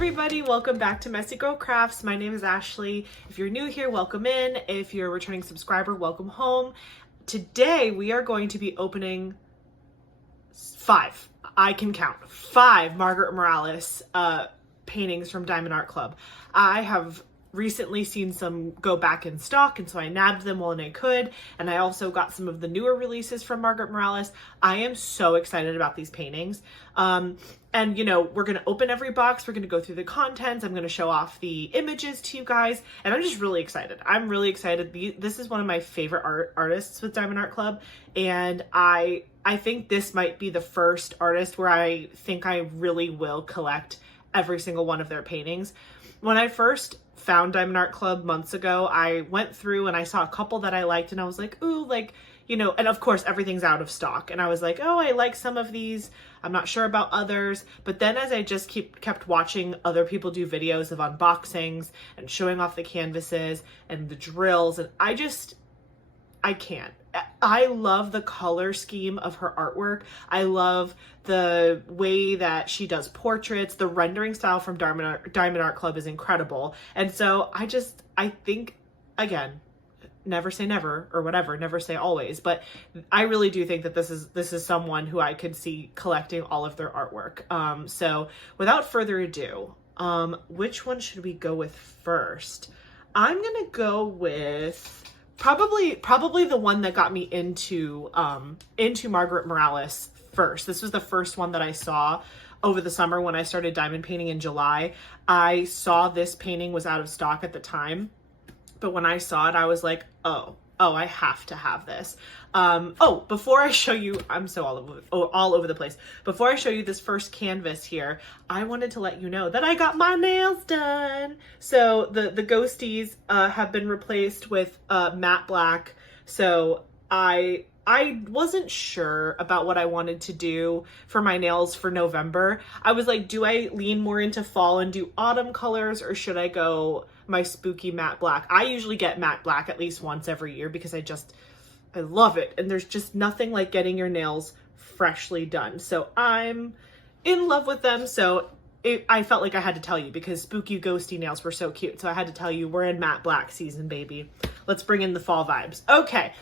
everybody, welcome back to Messy Girl Crafts. My name is Ashley. If you're new here, welcome in. If you're a returning subscriber, welcome home. Today we are going to be opening 5, I can count, 5 Margaret Morales paintings from Diamond Art Club. I have recently seen some go back in stock, and so I nabbed them when I could, and I also got some of the newer releases from Margaret Morales. I am so excited about these paintings. And you know, we're gonna open every box, we're gonna go through the contents, I'm gonna show off the images to you guys, and I'm just really excited. I'm really excited. This is one of my favorite artists with Diamond Art Club, and I think this might be the first artist where I think I really will collect every single one of their paintings. When I first found Diamond Art Club months ago, I went through and I saw a couple that I liked, and I was like, ooh, like, you know, and of course everything's out of stock. And I was like, oh, I like some of these. I'm not sure about others. But then as I just kept watching other people do videos of unboxings and showing off the canvases and the drills, and I can't. I love the color scheme of her artwork. I love the way that she does portraits. The rendering style from Diamond Art Club is incredible. And so I think, again, never say never or whatever, never say always, but I really do think that this is someone who I could see collecting all of their artwork. So without further ado, which one should we go with first? I'm gonna go with probably the one that got me into Margaret Morales first. This was the first one that I saw over the summer when I started diamond painting in July. I saw this painting was out of stock at the time, but when I saw it, I was like, oh, I have to have this. Before I show you, I'm so all over the place. Before I show you this first canvas here, I wanted to let you know that I got my nails done. So the ghosties have been replaced with matte black. So I wasn't sure about what I wanted to do for my nails for November. I was like, do I lean more into fall and do autumn colors, or should I go my spooky matte black? I usually get matte black at least once every year because I love it. And there's just nothing like getting your nails freshly done. So I'm in love with them. So I felt like I had to tell you because spooky ghosty nails were so cute. So I had to tell you we're in matte black season, baby. Let's bring in the fall vibes. Okay,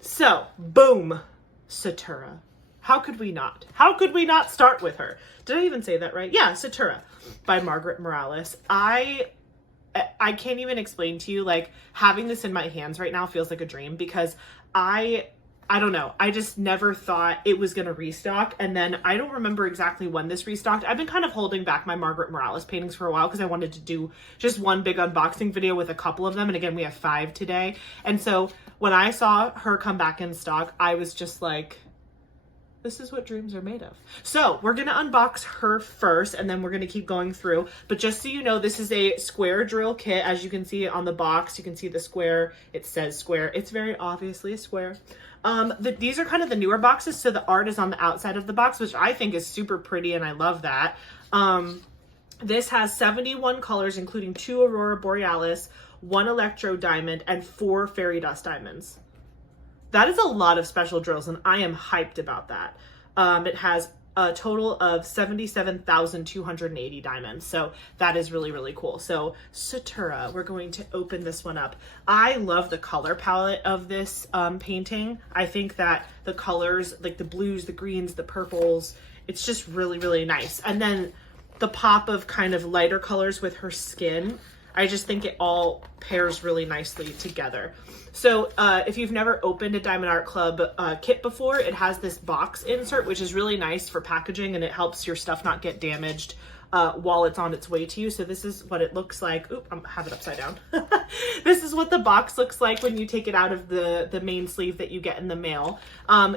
so boom, Satura. How could we not? How could we not start with her? Did I even say that right? Yeah, Satura by Margaret Morales. I can't even explain to you, like, having this in my hands right now feels like a dream because I don't know. I just never thought it was going to restock. And then I don't remember exactly when this restocked. I've been kind of holding back my Margaret Morales paintings for a while because I wanted to do just one big unboxing video with a couple of them. And again, we have 5 today. And so when I saw her come back in stock, I was just like, this is what dreams are made of. So we're going to unbox her first, and then we're going to keep going through. But just so you know, this is a square drill kit. As you can see on the box, you can see the square. It says square. It's very obviously a square. These are kind of the newer boxes, so the art is on the outside of the box, which I think is super pretty, and I love that. This has 71 colors, including 2 Aurora Borealis, 1 Electro Diamond, and 4 Fairy Dust Diamonds. That is a lot of special drills, and I am hyped about that. It has a total of 77,280 diamonds, so that is really, really cool. So Satura, we're going to open this one up. I love the color palette of this painting. I think that the colors, like the blues, the greens, the purples, it's just really, really nice. And then the pop of kind of lighter colors with her skin, I just think it all pairs really nicely together. So if you've never opened a Diamond Art Club kit before, it has this box insert, which is really nice for packaging, and it helps your stuff not get damaged while it's on its way to you. So this is what it looks like. Oop, I have it upside down. This is what the box looks like when you take it out of the main sleeve that you get in the mail.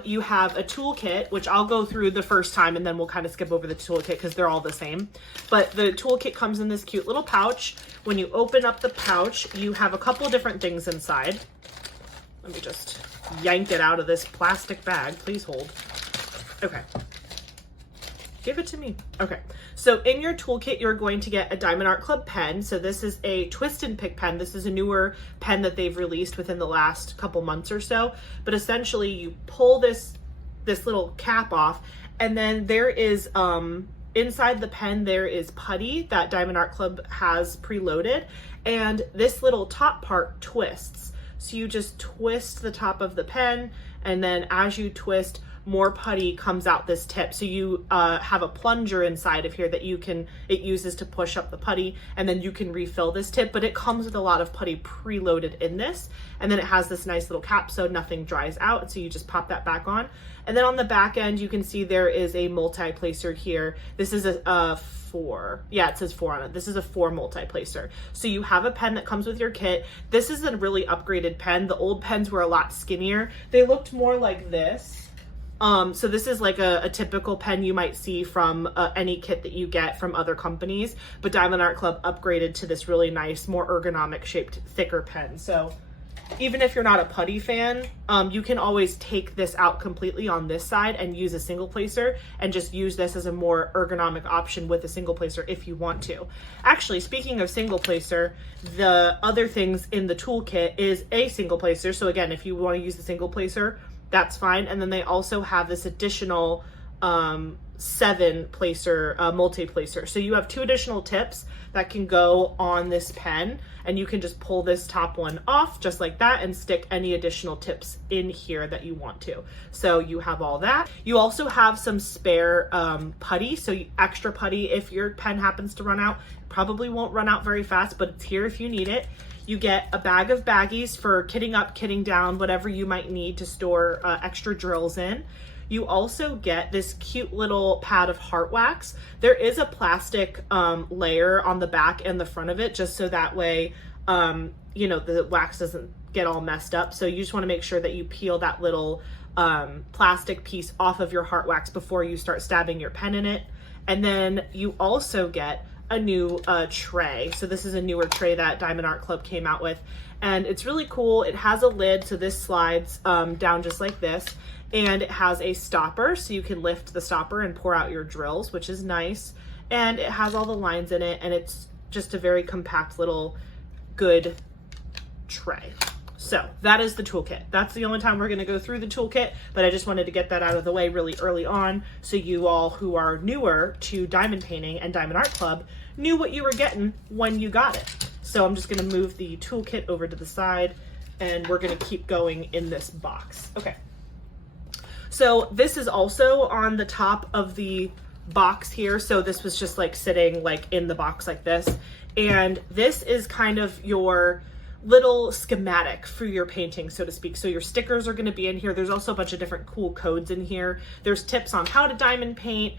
You have a toolkit, which I'll go through the first time, and then we'll kind of skip over the toolkit because they're all the same. But the toolkit comes in this cute little pouch. When you open up the pouch, you have a couple different things inside. Let me just yank it out of this plastic bag. Please hold. Okay. Give it to me. Okay. So in your toolkit, you're going to get a Diamond Art Club pen. So this is a twist and pick pen. This is a newer pen that they've released within the last couple months or so. But essentially you pull this little cap off, and then there is inside the pen there is putty that Diamond Art Club has preloaded, and this little top part twists. So you just twist the top of the pen, and then as you twist, more putty comes out this tip. So you have a plunger inside of here that it uses to push up the putty, and then you can refill this tip, but it comes with a lot of putty preloaded in this. And then it has this nice little cap so nothing dries out. So you just pop that back on. And then on the back end, you can see there is a multi-placer here. This is a 4. Yeah, it says 4 on it. This is a 4 multi-placer. So you have a pen that comes with your kit. This is a really upgraded pen. The old pens were a lot skinnier. They looked more like this. So this is like a typical pen you might see from any kit that you get from other companies, but Diamond Art Club upgraded to this really nice, more ergonomic shaped, thicker pen. So even if you're not a putty fan, you can always take this out completely on this side and use a single placer, and just use this as a more ergonomic option with a single placer if you want to. Actually, speaking of single placer, the other things in the toolkit is a single placer. So again, if you want to use the single placer, that's fine. And then they also have this additional 7 placer multi-placer. So you have 2 additional tips that can go on this pen, and you can just pull this top one off just like that and stick any additional tips in here that you want to. So you have all that. You also have some spare putty, so extra putty if your pen happens to run out. Probably won't run out very fast, but it's here if you need it. You get a bag of baggies for kitting up, kitting down, whatever you might need to store extra drills in. You also get this cute little pad of heart wax. There is a plastic layer on the back and the front of it, just so that way, you know, the wax doesn't get all messed up. So you just want to make sure that you peel that little plastic piece off of your heart wax before you start stabbing your pen in it. And then you also get a new tray. So this is a newer tray that Diamond Art Club came out with, and it's really cool. It has a lid, so this slides down just like this, and it has a stopper, so you can lift the stopper and pour out your drills, which is nice. And it has all the lines in it, and it's just a very compact little good tray. So that is the toolkit. That's the only time we're going to go through the toolkit, but I just wanted to get that out of the way really early on, so you all who are newer to diamond painting and Diamond Art Club knew what you were getting when you got it. So I'm just going to move the toolkit over to the side, and we're going to keep going in this box. Okay. So this is also on the top of the box here. So this was just like sitting like in the box like this. And this is kind of your little schematic for your painting, so to speak. So your stickers are going to be in here. There's also a bunch of different cool codes in here. There's tips on how to diamond paint.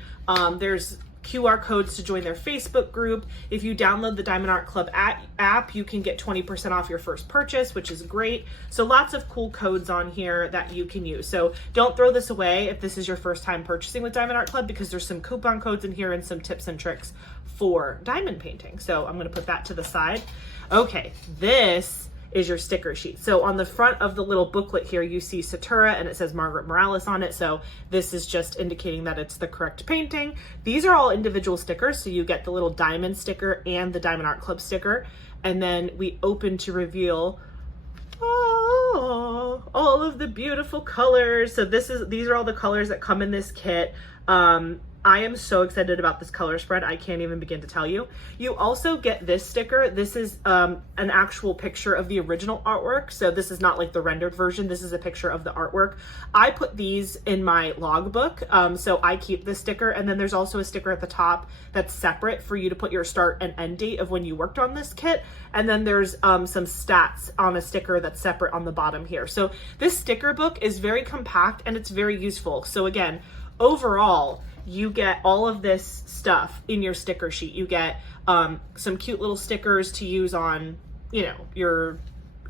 There's QR codes to join their Facebook group. If you download the Diamond Art Club app, you can get 20% off your first purchase, which is great. So lots of cool codes on here that you can use. So don't throw this away if this is your first time purchasing with Diamond Art Club, because there's some coupon codes in here and some tips and tricks for diamond painting. So I'm going to put that to the side. Okay, this is your sticker sheet. So on the front of the little booklet here, you see Satura, and it says Margaret Morales on it. So this is just indicating that it's the correct painting. These are all individual stickers. So you get the little diamond sticker and the Diamond Art Club sticker. And then we open to reveal all of the beautiful colors. So these are all the colors that come in this kit. I am so excited about this color spread. I can't even begin to tell you. You also get this sticker. This is an actual picture of the original artwork. So this is not like the rendered version. This is a picture of the artwork. I put these in my logbook. So I keep this sticker. And then there's also a sticker at the top that's separate for you to put your start and end date of when you worked on this kit. And then there's some stats on a sticker that's separate on the bottom here. So this sticker book is very compact and it's very useful. So again, overall, you get all of this stuff in your sticker sheet. You get some cute little stickers to use on, you know, your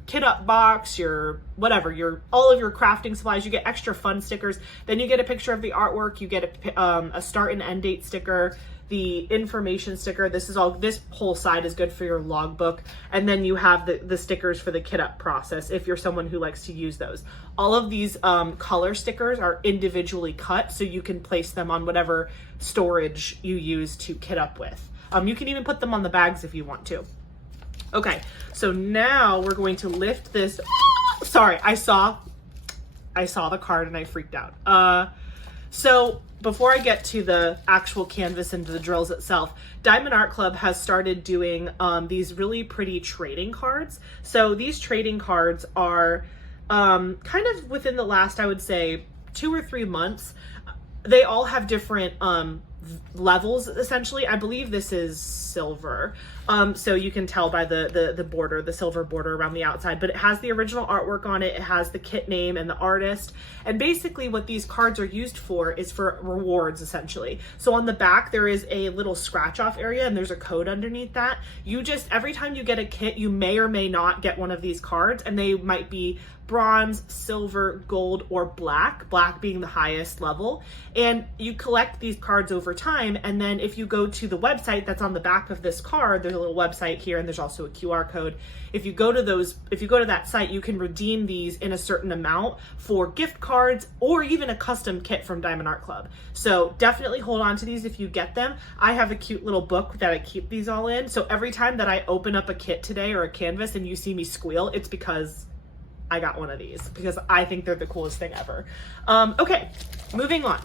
kit up box, your whatever, all of your crafting supplies. You get extra fun stickers. Then you get a picture of the artwork. You get a start and end date sticker, the information sticker. This whole side is good for your logbook. And then you have the stickers for the kit up process if you're someone who likes to use those. All of these color stickers are individually cut, so you can place them on whatever storage you use to kit up with. You can even put them on the bags if you want to. Okay, so now we're going to lift this. Sorry, I saw the card and I freaked out. So before I get to the actual canvas and the drills itself, Diamond Art Club has started doing these really pretty trading cards. So these trading cards are kind of within the last, I would say, 2 or 3 months. They all have different levels, essentially. I believe this is silver. So you can tell by the border, the silver border around the outside, but it has the original artwork on it. It has the kit name and the artist. And basically what these cards are used for is for rewards, essentially. So on the back, there is a little scratch off area and there's a code underneath that. You just, every time you get a kit, you may or may not get one of these cards, and they might be bronze, silver, gold, or black being the highest level. And you collect these cards over time. And then if you go to the website that's on the back of this card, there's a little website here, and there's also a QR code. If you go to that site, you can redeem these in a certain amount for gift cards or even a custom kit from Diamond Art Club. So definitely hold on to these if you get them. I have a cute little book that I keep these all in. So every time that I open up a kit today or a canvas and you see me squeal, it's because I got one of these, because I think they're the coolest thing ever. Okay, moving on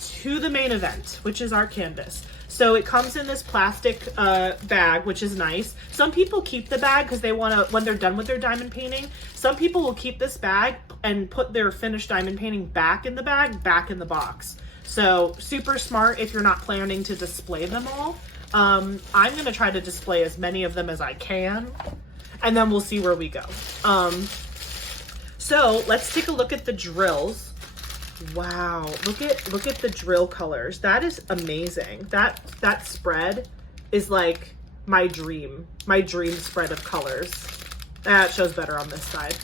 to the main event, which is our canvas. So it comes in this plastic bag, which is nice. Some people keep the bag because they want to, when they're done with their diamond painting, some people will keep this bag and put their finished diamond painting back in the bag, back in the box. So super smart if you're not planning to display them all. I'm going to try to display as many of them as I can, and then we'll see where we go. So let's take a look at the drills. Wow, look at the drill colors. That is amazing. That spread is like my dream spread of colors. That shows better on this side.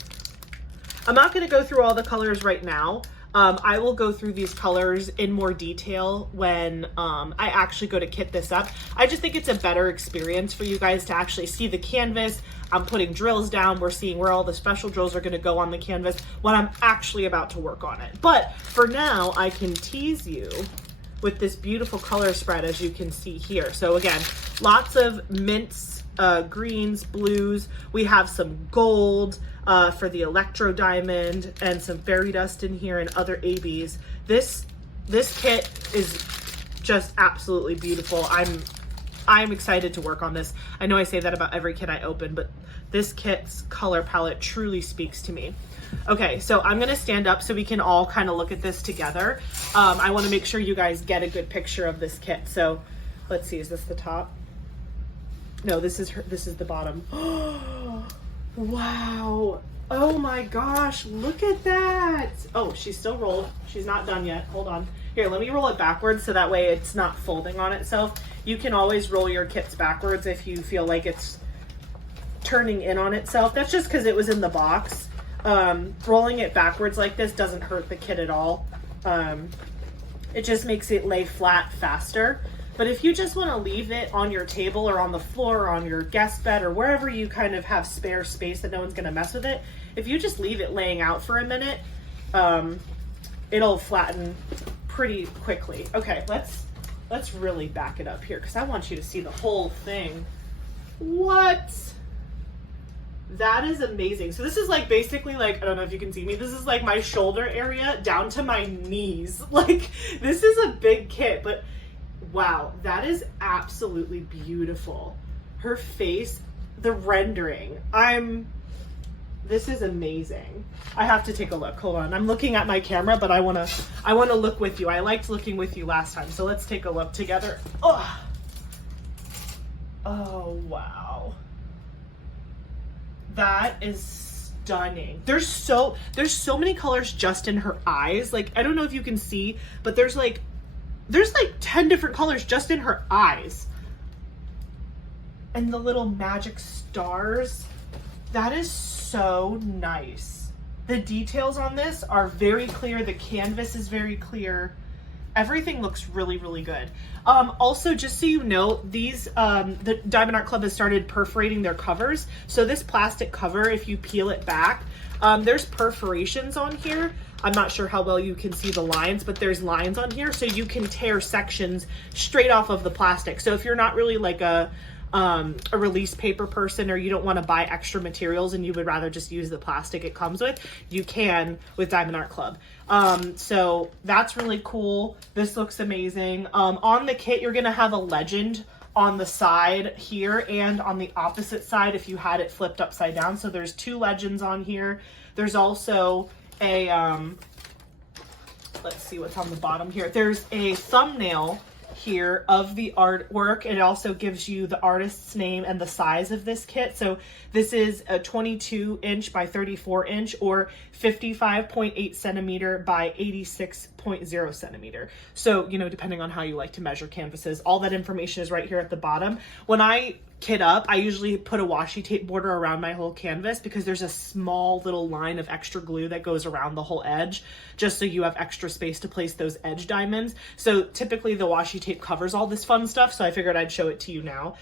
I'm not going to go through all the colors right now. I will go through these colors in more detail when I actually go to kit this up. I just think it's a better experience for you guys to actually see the canvas. I'm putting drills down. We're seeing where all the special drills are going to go on the canvas when I'm actually about to work on it. But for now, I can tease you with this beautiful color spread, as you can see here. So again, lots of mints, greens, blues. We have some gold for the electro diamond, and some fairy dust in here, and other ABs. This kit is just absolutely beautiful. I'm excited to work on this. I know I say that about every kit I open, but this kit's color palette truly speaks to me. Okay, so I'm gonna stand up so we can all kind of look at this together. I wanna make sure you guys get a good picture of this kit. So let's see, is this the top? No, this is the bottom. Wow. Oh my gosh, look at that. Oh, she's still rolled. She's not done yet. Hold on. Here, let me roll it backwards so that way it's not folding on itself. You can always roll your kits backwards if you feel like it's turning in on itself. That's just because it was in the box. Rolling it backwards like this doesn't hurt the kit at all. It just makes it lay flat faster. But if you just want to leave it on your table or on the floor or on your guest bed or wherever you kind of have spare space that no one's going to mess with it, if you just leave it laying out for a minute, it'll flatten pretty quickly. Okay, let's really back it up here because I want you to see the whole thing. What? That is amazing. So this is like basically like, I don't know if you can see me, this is like my shoulder area down to my knees. Like, this is a big kit, but wow, that is absolutely beautiful. Her face, the rendering, this is amazing. I have to take a look. Hold on. I'm looking at my camera, but I want to look with you. I liked looking with you last time. So let's take a look together. Oh, wow. That is stunning. There's so many colors just in her eyes. Like, I don't know if you can see, but there's like 10 different colors just in her eyes. And the little magic stars. That is so nice. The details on this are very clear. The canvas is very clear. Everything looks really, really good. Also, just so you know, these, the Diamond Art Club has started perforating their covers. So this plastic cover, if you peel it back, there's perforations on here. I'm not sure how well you can see the lines, but there's lines on here. So you can tear sections straight off of the plastic. So if you're not really like a a release paper person, or you don't want to buy extra materials and you would rather just use the plastic it comes with, you can with Diamond Art Club. So that's really cool. This looks amazing. On the kit, you're going to have a legend on the side here and on the opposite side if you had it flipped upside down. So there's 2 legends on here. There's also a, let's see what's on the bottom here. There's a thumbnail here of the artwork. It also gives you the artist's name and the size of this kit. So this is a 22 inch by 34 inch or 55.8 centimeter by 86.0 centimeter. So, you know, depending on how you like to measure canvases, all that information is right here at the bottom. When I kit up, I usually put a washi tape border around my whole canvas because there's a small little line of extra glue that goes around the whole edge, just so you have extra space to place those edge diamonds. So typically the washi tape covers all this fun stuff, so I figured I'd show it to you now.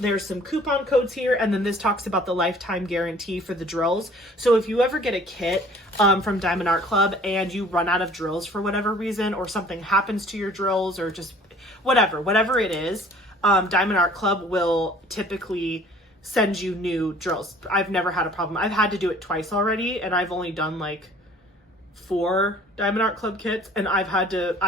There's some coupon codes here, and then this talks about the lifetime guarantee for the drills. So if you ever get a kit from Diamond Art Club and you run out of drills for whatever reason, or something happens to your drills, or just whatever it is, Diamond Art Club will typically send you new drills. I've never had a problem. I've had to do it twice already, and I've only done like 4 Diamond Art Club kits, and I've had to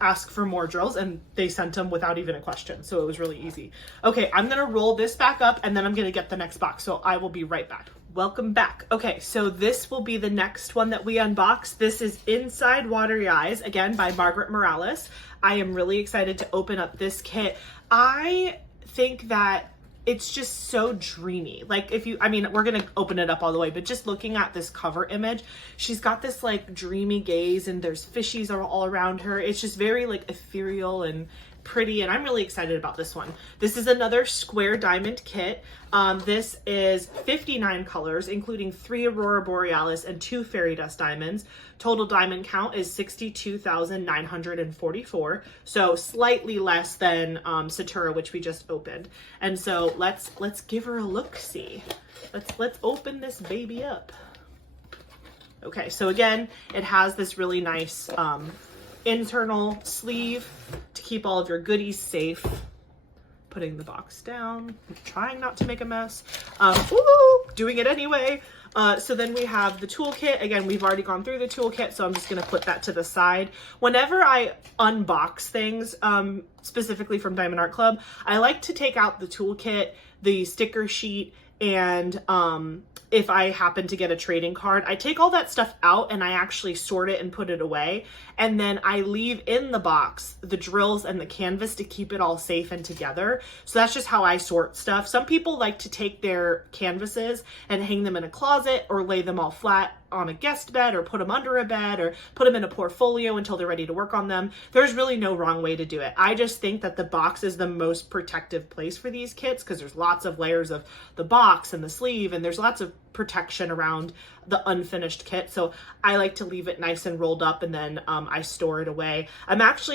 ask for more drills, and they sent them without even a question. So it was really easy. Okay, I'm gonna roll this back up, and then I'm gonna get the next box. So I will be right back. Welcome back. Okay, so this will be the next one that we unbox. This is Inside Watery Eyes, again by Margaret Morales. I am really excited to open up this kit. I think that it's just so dreamy. Like if you, I mean, we're gonna open it up all the way, but just looking at this cover image, she's got this like dreamy gaze and there's fishies all around her. It's just very like ethereal and pretty, and I'm really excited about this one. This is another square diamond kit. This is 59 colors, including 3 Aurora Borealis and 2 fairy dust diamonds. Total diamond count is 62,944, so slightly less than Satura, which we just opened. And so let's give her a look-see. Let's open this baby up. Okay, so again, it has this really nice internal sleeve to keep all of your goodies safe. Putting the box down, trying not to make a mess, doing it anyway. So then we have the toolkit. Again, we've already gone through the toolkit, so I'm just gonna put that to the side. Whenever I unbox things, specifically from Diamond Art Club, I like to take out the toolkit, the sticker sheet, and if I happen to get a trading card, I take all that stuff out and I actually sort it and put it away. And then I leave in the box the drills and the canvas to keep it all safe and together. So that's just how I sort stuff. Some people like to take their canvases and hang them in a closet or lay them all flat on a guest bed or put them under a bed or put them in a portfolio until they're ready to work on them. There's really no wrong way to do it. I just think that the box is the most protective place for these kits because there's lots of layers of the box and the sleeve, and there's lots of protection around the unfinished kit. So I like to leave it nice and rolled up, and then I store it away.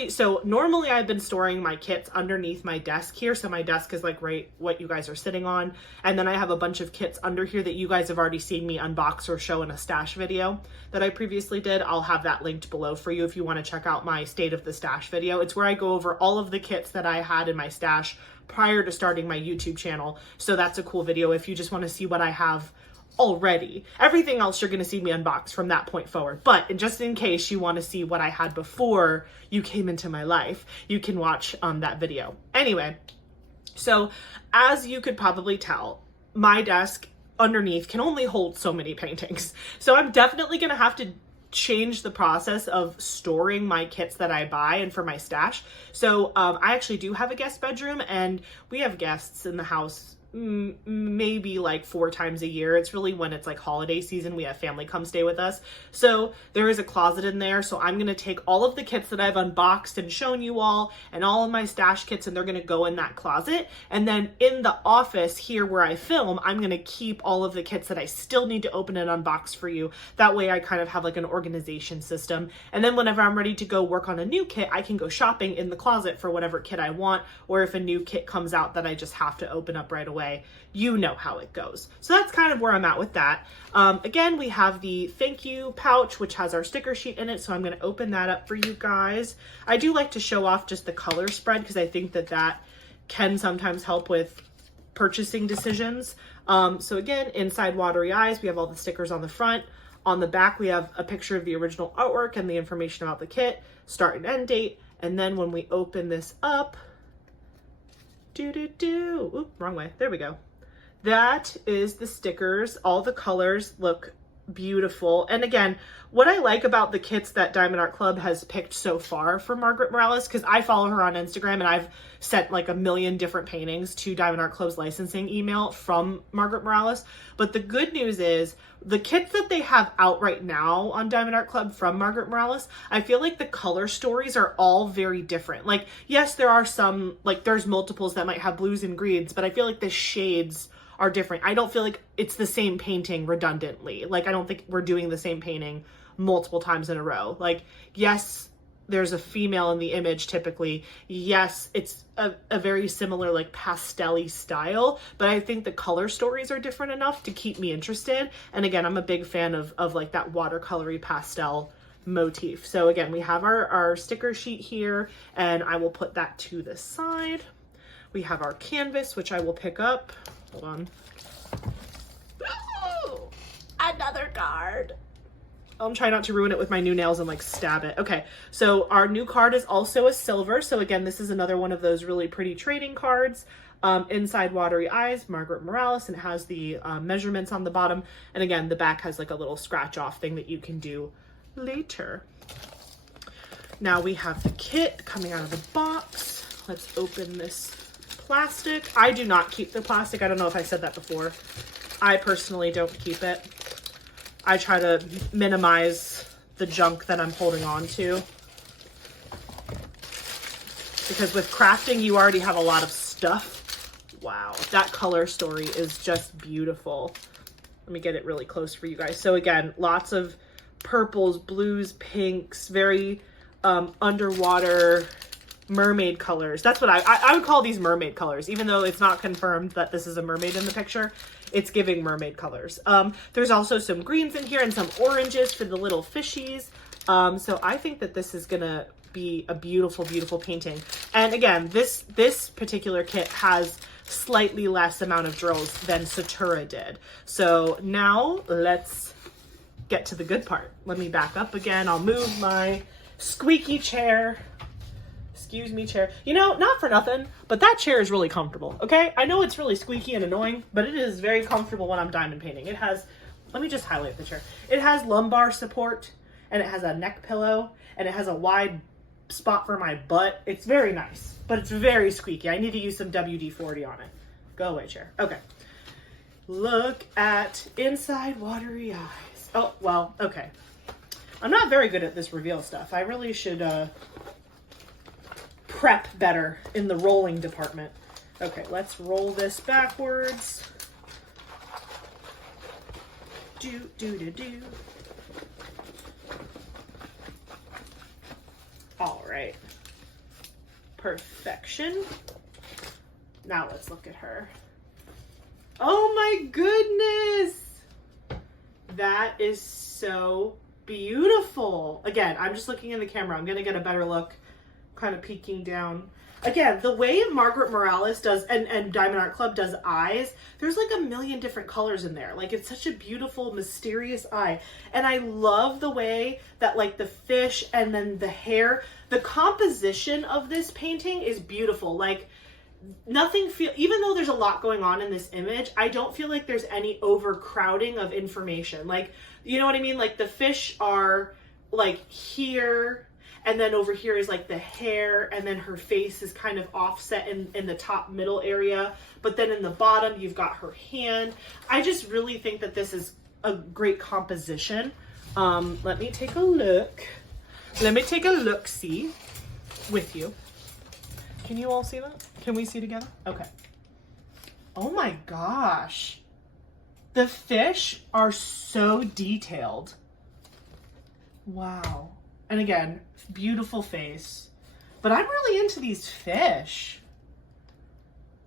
So normally I've been storing my kits underneath my desk here. So my desk is like right what you guys are sitting on. And then I have a bunch of kits under here that you guys have already seen me unbox or show in a stash video that I previously did. I'll have that linked below for you if you want to check out my State of the Stash video. It's where I go over all of the kits that I had in my stash prior to starting my YouTube channel. So that's a cool video if you just want to see what I have already. Everything else you're going to see me unbox from that point forward. But just in case you want to see what I had before you came into my life, you can watch that video. Anyway, so as you could probably tell, my desk underneath can only hold so many paintings. So I'm definitely going to have to change the process of storing my kits that I buy and for my stash. So I actually do have a guest bedroom, and we have guests in the house maybe like 4 times a year. It's really when it's like holiday season, we have family come stay with us. So there is a closet in there. So I'm going to take all of the kits that I've unboxed and shown you all and all of my stash kits, and they're going to go in that closet. And then in the office here where I film, I'm going to keep all of the kits that I still need to open and unbox for you. That way I kind of have like an organization system. And then whenever I'm ready to go work on a new kit, I can go shopping in the closet for whatever kit I want, or if a new kit comes out that I just have to open up right away. You know how it goes. So that's kind of where I'm at with that. Again, we have the thank you pouch, which has our sticker sheet in it. So I'm going to open that up for you guys. I do like to show off just the color spread because I think that that can sometimes help with purchasing decisions. So again, inside Watery Eyes, we have all the stickers on the front. On the back, we have a picture of the original artwork and the information about the kit, start and end date. And then when we open this up, oop, wrong way, there we go. That is the stickers. All the colors look beautiful. And again, what I like about the kits that Diamond Art Club has picked so far for Margaret Morales, because I follow her on Instagram and I've sent like a million different paintings to Diamond Art Club's licensing email from Margaret Morales. But the good news is the kits that they have out right now on Diamond Art Club from Margaret Morales, I feel like the color stories are all very different. Like, yes, there are some, like there's multiples that might have blues and greens, but I feel like the shades are different. I don't feel like it's the same painting redundantly. Like, I don't think we're doing the same painting multiple times in a row. Like, yes, there's a female in the image typically. Yes, it's a very similar like pastel-y style, but I think the color stories are different enough to keep me interested. And again, I'm a big fan of like that watercolory pastel motif. So again, we have our sticker sheet here, and I will put that to the side. We have our canvas, which I will pick up. Hold on. Oh, another card. I'm trying not to ruin it with my new nails and like stab it. Okay, so our new card is also a silver. So again, this is another one of those really pretty trading cards. Inside Watery Eyes, Margaret Morales, and it has the measurements on the bottom. And again, the back has like a little scratch off thing that you can do later. Now we have the kit coming out of the box. Let's open this plastic. I do not keep the plastic. I don't know if I said that before. I personally don't keep it. I try to minimize the junk that I'm holding on to, because with crafting, you already have a lot of stuff. Wow, that color story is just beautiful. Let me get it really close for you guys. So again, lots of purples, blues, pinks, very underwater mermaid colors. That's what I would call these mermaid colors, even though it's not confirmed that this is a mermaid in the picture. It's giving mermaid colors. There's also some greens in here and some oranges for the little fishies. So I think that this is gonna be a beautiful, beautiful painting. And again, this particular kit has slightly less amount of drills than Satura did. So now let's get to the good part. Let me back up again. I'll move my squeaky chair. Excuse me, chair. You know, not for nothing, but that chair is really comfortable, okay? I know it's really squeaky and annoying, but it is very comfortable when I'm diamond painting. It has, let me just highlight the chair. It has lumbar support, and it has a neck pillow, and it has a wide spot for my butt. It's very nice, but it's very squeaky. I need to use some WD-40 on it. Go away, chair. Okay. Look at inside Watery Eyes. Oh, well, okay. I'm not very good at this reveal stuff. I really should, prep better in the rolling department. Okay, let's roll this backwards. Do. All right. Perfection. Now let's look at her. Oh my goodness. That is so beautiful. Again, I'm just looking in the camera. I'm going to get a better look, kind of peeking down. Again, the way Margaret Morales does, and Diamond Art Club does eyes, there's like a million different colors in there. Like, it's such a beautiful, mysterious eye. And I love the way that like the fish and then the hair, the composition of this painting is beautiful. Like, nothing even though there's a lot going on in this image, I don't feel like there's any overcrowding of information. Like, you know what I mean? Like, the fish are like here, and then over here is like the hair, and then her face is kind of offset in the top middle area. But then in the bottom, you've got her hand. I just really think that this is a great composition. Let me take a look. Let me take a look-see with you. Can you all see that? Can we see together? Okay. Oh my gosh. The fish are so detailed. Wow. And again, beautiful face. But I'm really into these fish.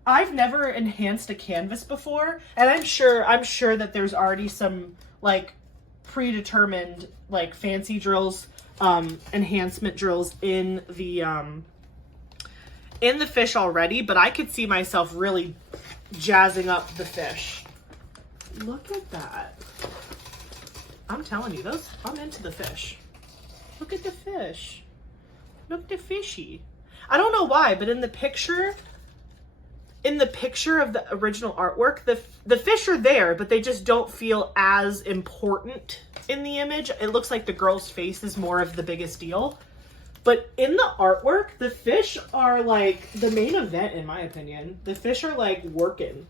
I've never enhanced a canvas before, and I'm sure that there's already some like predetermined like fancy drills, enhancement drills in in the fish already, but I could see myself really jazzing up the fish. Look at that. I'm telling you, I'm into the fish. Look at the fish. Look at the fishy. I don't know why, but in the picture of the original artwork, the fish are there, but they just don't feel as important in the image. It looks like the girl's face is more of the biggest deal. But in the artwork, the fish are like the main event, in my opinion. The fish are like working.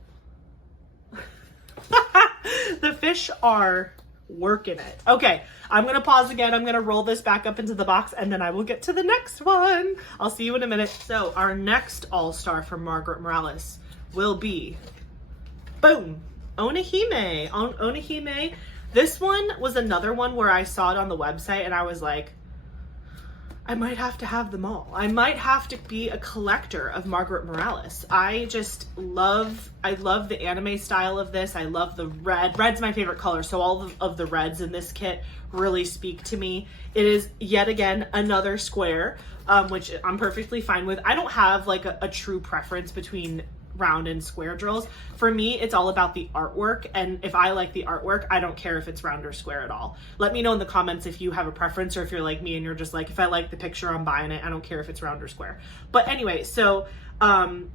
The fish are working it. Okay, I'm gonna pause again. I'm gonna roll this back up into the box and then I will get to the next one. I'll see you in a minute. So our next all-star from Margaret Morales will be, boom, Onihime. Onihime. This one was another one where I saw it on the website and I was like, I might have to have them all. I might have to be a collector of Margaret Morales. I love the anime style of this. I love the red. Red's my favorite color, so all of the reds in this kit really speak to me. It is yet again another square, which I'm perfectly fine with. I don't have like a true preference between round and square drills. For me, it's all about the artwork, and if I like the artwork, I don't care if it's round or square at all. Let me know in the comments if you have a preference, or if you're like me and you're just like, if I like the picture, I'm buying it. I don't care if it's round or square. But anyway, so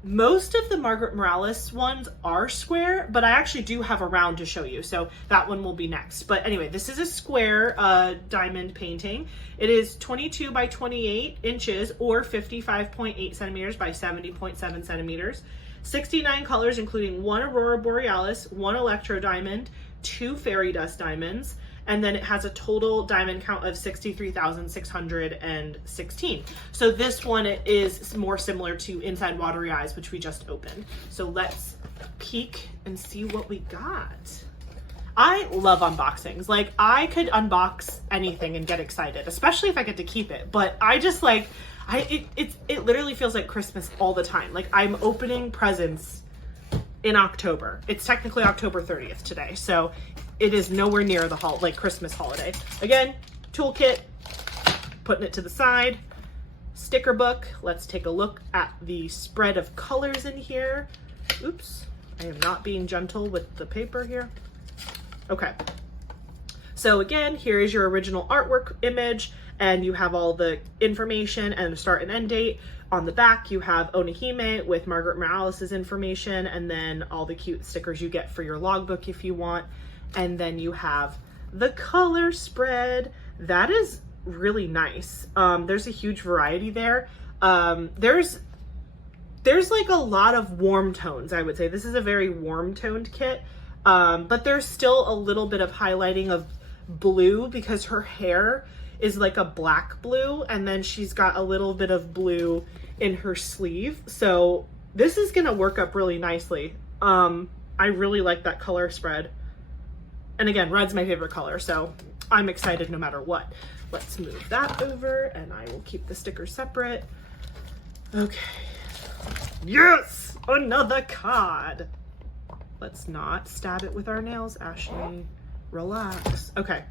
most of the Margaret Morales ones are square, but I actually do have a round to show you, so that one will be next. But anyway, this is a square diamond painting. It is 22 by 28 inches or 55.8 centimeters by 70.7 centimeters. 69 colors, including 1 Aurora Borealis, 1 Electro Diamond, 2 Fairy Dust Diamonds, and then it has a total diamond count of 63,616. So this one is more similar to Inside Watery Eyes, which we just opened. So let's peek and see what we got. I love unboxings. Like, I could unbox anything and get excited, especially if I get to keep it. But I just like, it literally feels like Christmas all the time. Like, I'm opening presents in October. It's technically October 30th today, so it is nowhere near the Christmas holiday. Again, toolkit, putting it to the side. Sticker book. Let's take a look at the spread of colors in here. Oops, I am not being gentle with the paper here. Okay. So again, here is your original artwork image, and you have all the information and the start and end date. On the back, you have Onihime with Margaret Morales' information, and then all the cute stickers you get for your logbook if you want. And then you have the color spread. That is really nice. There's a huge variety there. There's like a lot of warm tones, I would say. This is a very warm toned kit, but there's still a little bit of highlighting of blue because her hair is like a black blue, and then she's got a little bit of blue in her sleeve. So this is gonna work up really nicely. I really like that color spread. And again, red's my favorite color, so I'm excited no matter what. Let's move that over, and I will keep the stickers separate. Okay. Yes! Another card! Let's not stab it with our nails, Ashley. Relax. Okay.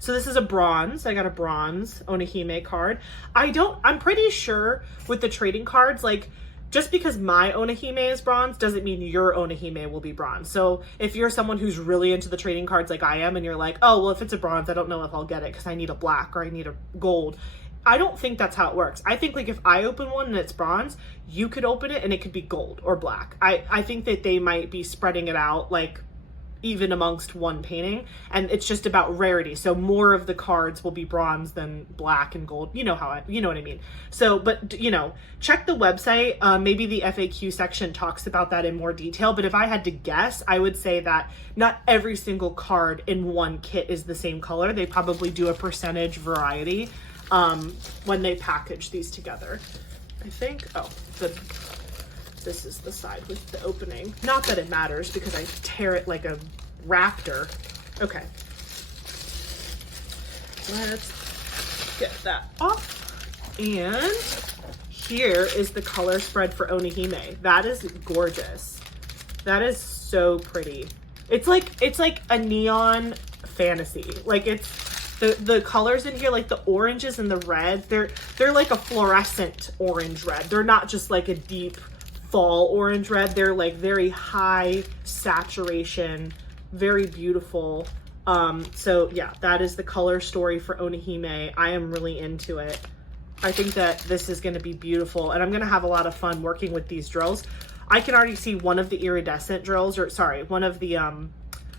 So this is a bronze. I got a bronze Onihime card. I'm pretty sure with the trading cards, like, just because my Onihime is bronze doesn't mean your Onihime will be bronze. So if you're someone who's really into the trading cards like I am, and you're like, oh, well, if it's a bronze, I don't know if I'll get it because I need a black or I need a gold. I don't think that's how it works. I think, like, if I open one and it's bronze, you could open it and it could be gold or black. I think that they might be spreading it out, like, even amongst one painting, and it's just about rarity. So more of the cards will be bronze than black and gold. You know what I mean? So, but you know, check the website. Maybe the FAQ section talks about that in more detail, but if I had to guess, I would say that not every single card in one kit is the same color. They probably do a percentage variety when they package these together. I think, this is the side with the opening. Not that it matters because I tear it like a raptor. Okay. Let's get that off. And here is the color spread for Onihime. That is gorgeous. That is so pretty. It's like a neon fantasy. Like, it's The colors in here, like the oranges and the red, they're like a fluorescent orange red. They're not just like a deep fall orange red. They're like very high saturation, very beautiful. So yeah, that is the color story for Onihime. I am really into it. I think that this is going to be beautiful, and I'm going to have a lot of fun working with these drills. I can already see one of the iridescent drills, or sorry, one of the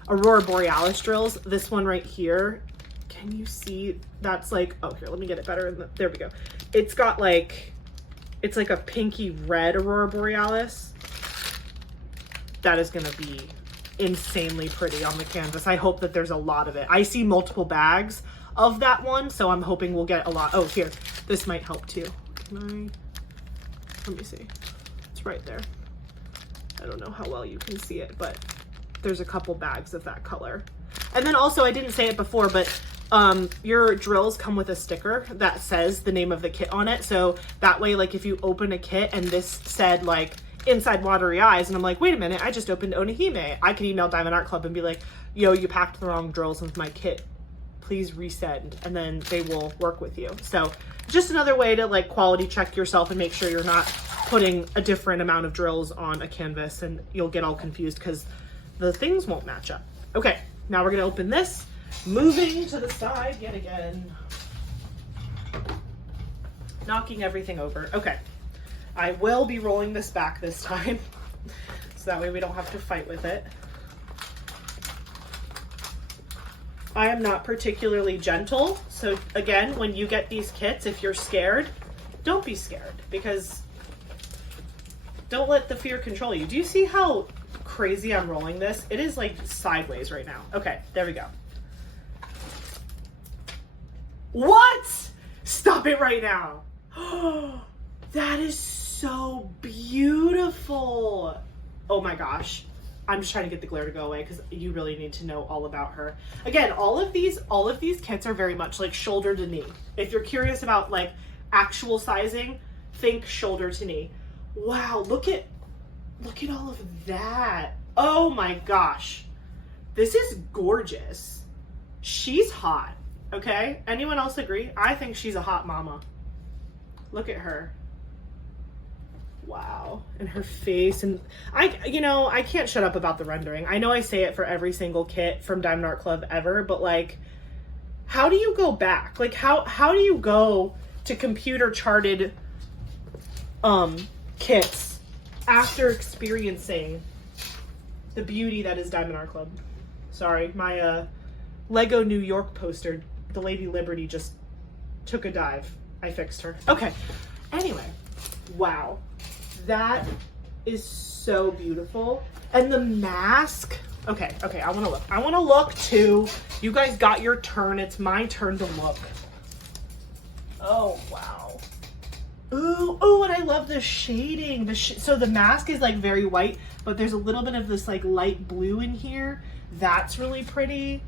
Aurora Borealis drills. This one right here. Can you see? That's like, oh, here, let me get it better. There we go. It's got like, it's like a pinky red Aurora Borealis. That is going to be insanely pretty on the canvas. I hope that there's a lot of it. I see multiple bags of that one, so I'm hoping we'll get a lot. Oh, here, this might help too. Let me see. It's right there. I don't know how well you can see it, but there's a couple bags of that color. And then also, I didn't say it before, but your drills come with a sticker that says the name of the kit on it. So that way, like if you open a kit and this said like inside Watery Eyes, and I'm like, wait a minute, I just opened Onihime, I could email Diamond Art Club and be like, yo, you packed the wrong drills with my kit, please resend, and then they will work with you. So just another way to like quality check yourself and make sure you're not putting a different amount of drills on a canvas and you'll get all confused because the things won't match up. Okay, now we're gonna open this. Moving to the side yet again. Knocking everything over. Okay, I will be rolling this back this time, so that way we don't have to fight with it. I am not particularly gentle, so again, when you get these kits, if you're scared, don't be scared, because don't let the fear control you. Do you see how crazy I'm rolling this? It is like sideways right now. Okay, there we go. What? Stop it right now. That is so beautiful. Oh my gosh. I'm just trying to get the glare to go away because you really need to know all about her. Again, all of these kits are very much like shoulder to knee. If you're curious about like actual sizing, think shoulder to knee. Wow, look at all of that. Oh my gosh. This is gorgeous. She's hot. Okay, anyone else agree? I think she's a hot mama. Look at her. Wow, and her face, and I can't shut up about the rendering. I know I say it for every single kit from Diamond Art Club ever, but like, how do you go back? Like, how do you go to computer charted kits after experiencing the beauty that is Diamond Art Club? Sorry, my Lego New York poster, the Lady Liberty, just took a dive. I fixed her. Okay, anyway, wow. That is so beautiful. And the mask, okay, I wanna look. I wanna look too. You guys got your turn, it's my turn to look. Oh, wow. Ooh, and I love the shading. So the mask is like very white, but there's a little bit of this like light blue in here. That's really pretty.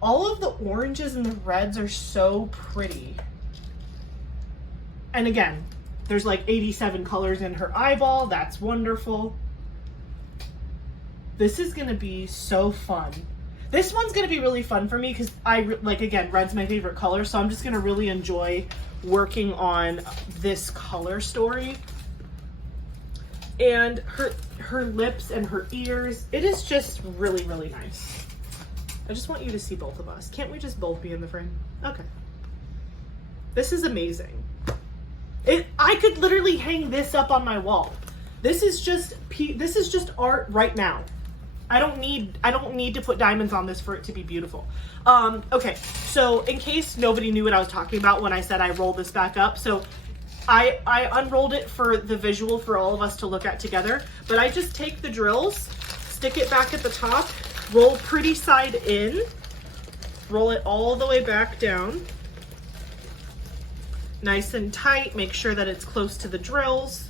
All of the oranges and the reds are so pretty. And again, there's like 87 colors in her eyeball. That's wonderful. This is gonna be so fun. This one's gonna be really fun for me because again, red's my favorite color, so I'm just gonna really enjoy working on this color story. And her lips and her ears, it is just really, really nice. I just want you to see both of us. Can't we just both be in the frame? Okay. This is amazing. I could literally hang this up on my wall. This is just art right now. I don't need to put diamonds on this for it to be beautiful. Okay, so in case nobody knew what I was talking about when I said I roll this back up, so I unrolled it for the visual for all of us to look at together, but I just take the drills, stick it back at the top, roll pretty side in, roll it all the way back down, nice and tight, make sure that it's close to the drills.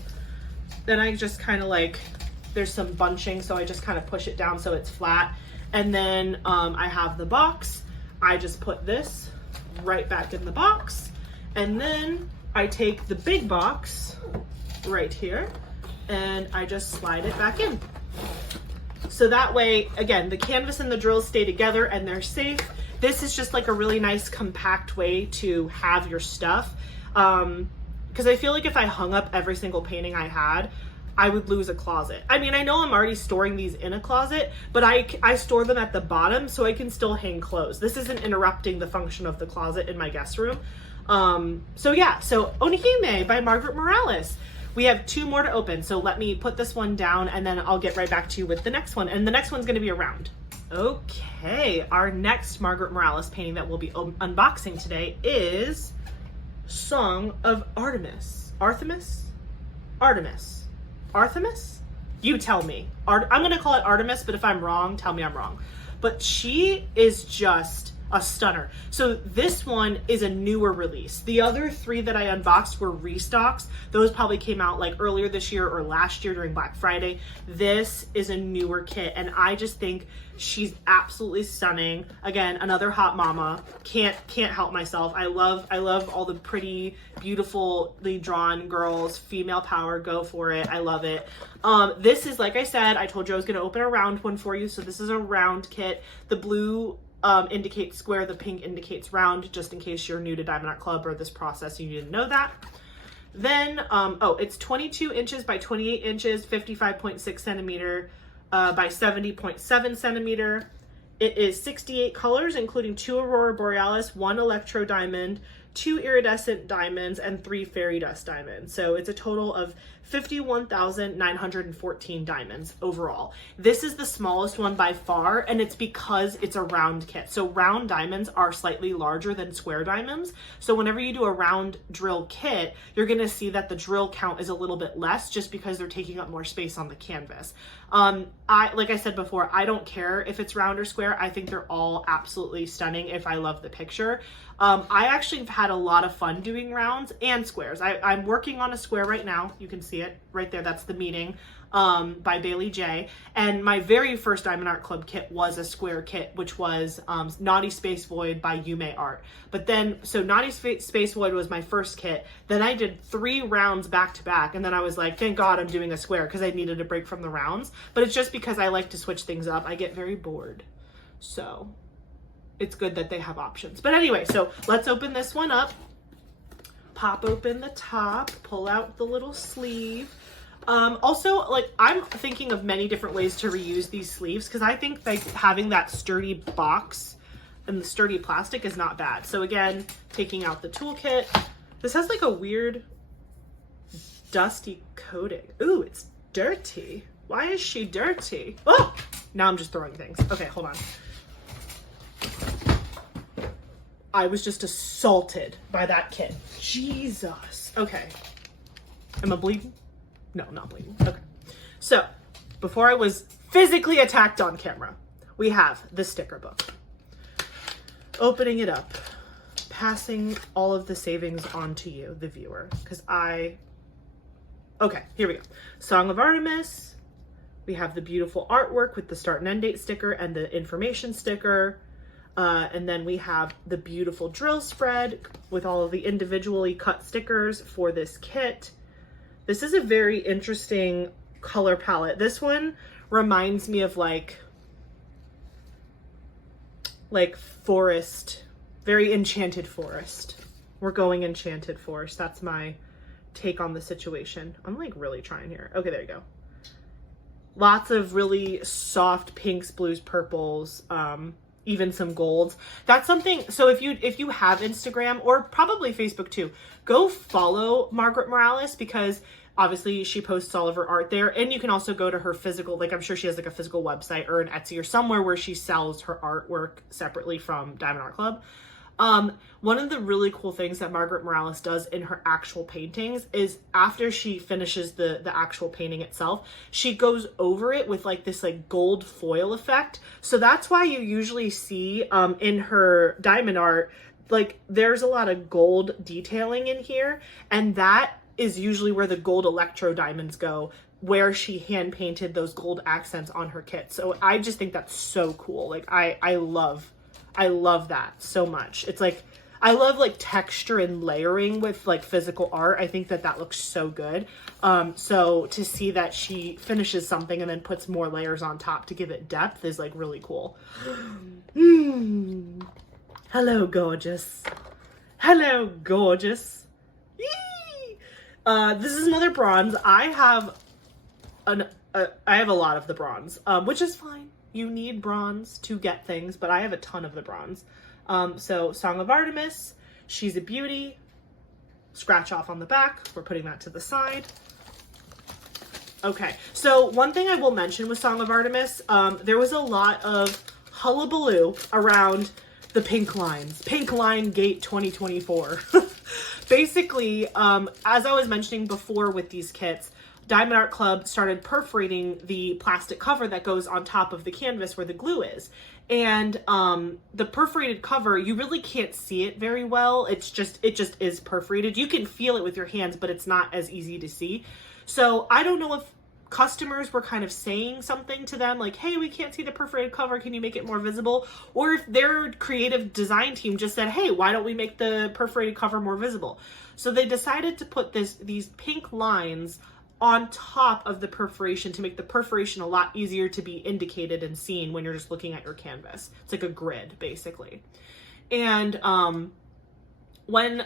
Then I just kind of like, there's some bunching, so I just kind of push it down so it's flat. And then I have the box. I just put this right back in the box. And then I take the big box right here and I just slide it back in. So that way, again, the canvas and the drills stay together and they're safe. this is just like a really nice compact way to have your stuff. Because I feel like if I hung up every single painting I had, I would lose a closet. I mean, I know I'm already storing these in a closet, but I store them at the bottom so I can still hang clothes. This isn't interrupting the function of the closet in my guest room. So yeah, so Onihime by Margaret Morales. We have 2 more to open, so let me put this one down and then I'll get right back to you with the next one. And the next one's gonna be a round. Okay, our next Margaret Morales painting that we'll be unboxing today is Song of Artemis. Artemis? Artemis. Artemis? You tell me. I'm gonna call it Artemis, but if I'm wrong, tell me I'm wrong. But she is just a stunner. So this one is a newer release. The other 3 that I unboxed were restocks. Those probably came out like earlier this year or last year during Black Friday. This is a newer kit and I just think she's absolutely stunning. Again, another hot mama. Can't help myself. I love all the pretty, beautifully drawn girls. Female power, go for it. I love it. This is, like I said, I told you I was gonna open a round one for you. So this is a round kit. The blue indicates square, the pink indicates round, just in case you're new to Diamond Art Club or this process, you need to know that. Then, it's 22 inches by 28 inches, 55.6 centimeter by 70.7 centimeter. It is 68 colors, including 2 Aurora Borealis, 1 Electro Diamond, 2 Iridescent Diamonds, and 3 Fairy Dust Diamonds. So it's a total of 51,914 diamonds overall. This is the smallest one by far, and it's because it's a round kit. So round diamonds are slightly larger than square diamonds. So whenever you do a round drill kit, you're gonna see that the drill count is a little bit less just because they're taking up more space on the canvas. Like I said before, I don't care if it's round or square. I think they're all absolutely stunning if I love the picture. I actually have had a lot of fun doing rounds and squares. I'm working on a square right now. You can see it right there. That's the meeting by Bailey J. And my very first Diamond Art Club kit was a square kit, which was Naughty Space Void by Yume Art. But then, so Naughty Space Void was my first kit. Then I did 3 rounds back to back. And then I was like, thank God I'm doing a square because I needed a break from the rounds. But it's just because I like to switch things up. I get very bored. So it's good that they have options. But anyway, so let's open this one up. Pop open the top, pull out the little sleeve. Also, like, I'm thinking of many different ways to reuse these sleeves because I think like having that sturdy box and the sturdy plastic is not bad. So again, taking out the toolkit. This has like a weird dusty coating. Ooh, it's dirty. Why is she dirty? Oh, now I'm just throwing things. Okay, hold on. I was just assaulted by that kit. Jesus. Okay. Am I bleeding? No, I'm not bleeding. Okay. So, before I was physically attacked on camera, we have the sticker book. Opening it up. Passing all of the savings on to you, the viewer. Because okay, here we go. Song of Artemis. We have the beautiful artwork with the start and end date sticker and the information sticker. And then we have the beautiful drill spread with all of the individually cut stickers for this kit. This is a very interesting color palette. This one reminds me of like forest, very enchanted forest. We're going enchanted forest. That's my take on the situation. I'm like really trying here. Okay, there you go. Lots of really soft pinks, blues, purples, even some golds. That's something, so if you have Instagram or probably Facebook too, go follow Margaret Morales because obviously she posts all of her art there, and you can also go to her physical, like I'm sure she has like a physical website or an Etsy or somewhere where she sells her artwork separately from Diamond Art Club. One of the really cool things that Margaret Morales does in her actual paintings is after she finishes the actual painting itself, she goes over it with like this like gold foil effect. So that's why you usually see in her diamond art, like there's a lot of gold detailing in here, and that is usually where the gold electro diamonds go, where she hand painted those gold accents on her kit. So I just think that's so cool. Like I love that so much. It's like, I love like texture and layering with like physical art. I think that looks so good. So to see that she finishes something and then puts more layers on top to give it depth is like really cool. Hello, gorgeous. Hello, gorgeous. Yee! This is another bronze. I have a lot of the bronze, which is fine. You need bronze to get things, but I have a ton of the bronze. So Song of Artemis, she's a beauty. Scratch off on the back. We're putting that to the side. Okay, so one thing I will mention with Song of Artemis, there was a lot of hullabaloo around the pink lines. Pink line gate 2024. Basically, as I was mentioning before with these kits, Diamond Art Club started perforating the plastic cover that goes on top of the canvas where the glue is. And the perforated cover, you really can't see it very well. It just is perforated. You can feel it with your hands, but it's not as easy to see. So I don't know if customers were kind of saying something to them like, hey, we can't see the perforated cover, can you make it more visible? Or if their creative design team just said, hey, why don't we make the perforated cover more visible? So they decided to put these pink lines on top of the perforation to make the perforation a lot easier to be indicated and seen when you're just looking at your canvas. It's like a grid, basically. And when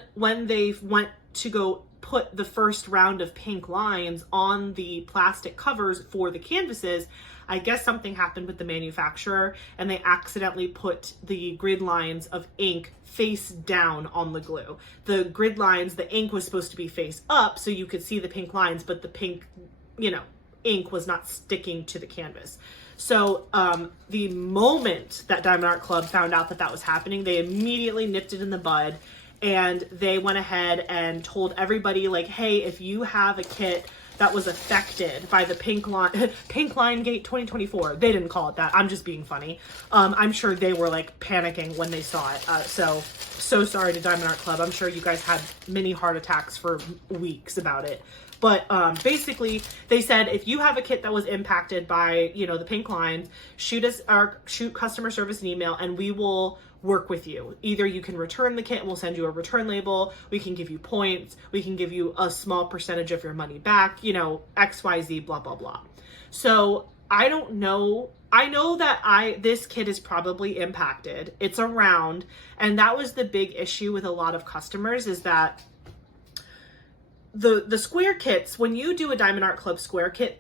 they went to go put the first round of pink lines on the plastic covers for the canvases, I guess something happened with the manufacturer and they accidentally put the grid lines of ink face down on the glue. The grid lines, the ink was supposed to be face up so you could see the pink lines, but the pink, ink was not sticking to the canvas. So the moment that Diamond Art Club found out that that was happening, they immediately nipped it in the bud. And they went ahead and told everybody, like, hey, if you have a kit that was affected by the pink line gate 2024, they didn't call it that. I'm just being funny. I'm sure they were like panicking when they saw it. So sorry to Diamond Art Club. I'm sure you guys had many heart attacks for weeks about it. But basically, they said if you have a kit that was impacted by, the pink lines, shoot customer service an email and we will work with you. Either you can return the kit and we'll send you a return label, we can give you points, we can give you a small percentage of your money back, XYZ, blah, blah, blah. So I don't know. I know that this kit is probably impacted. It's around. And that was the big issue with a lot of customers is that the square kits, when you do a Diamond Art Club square kit,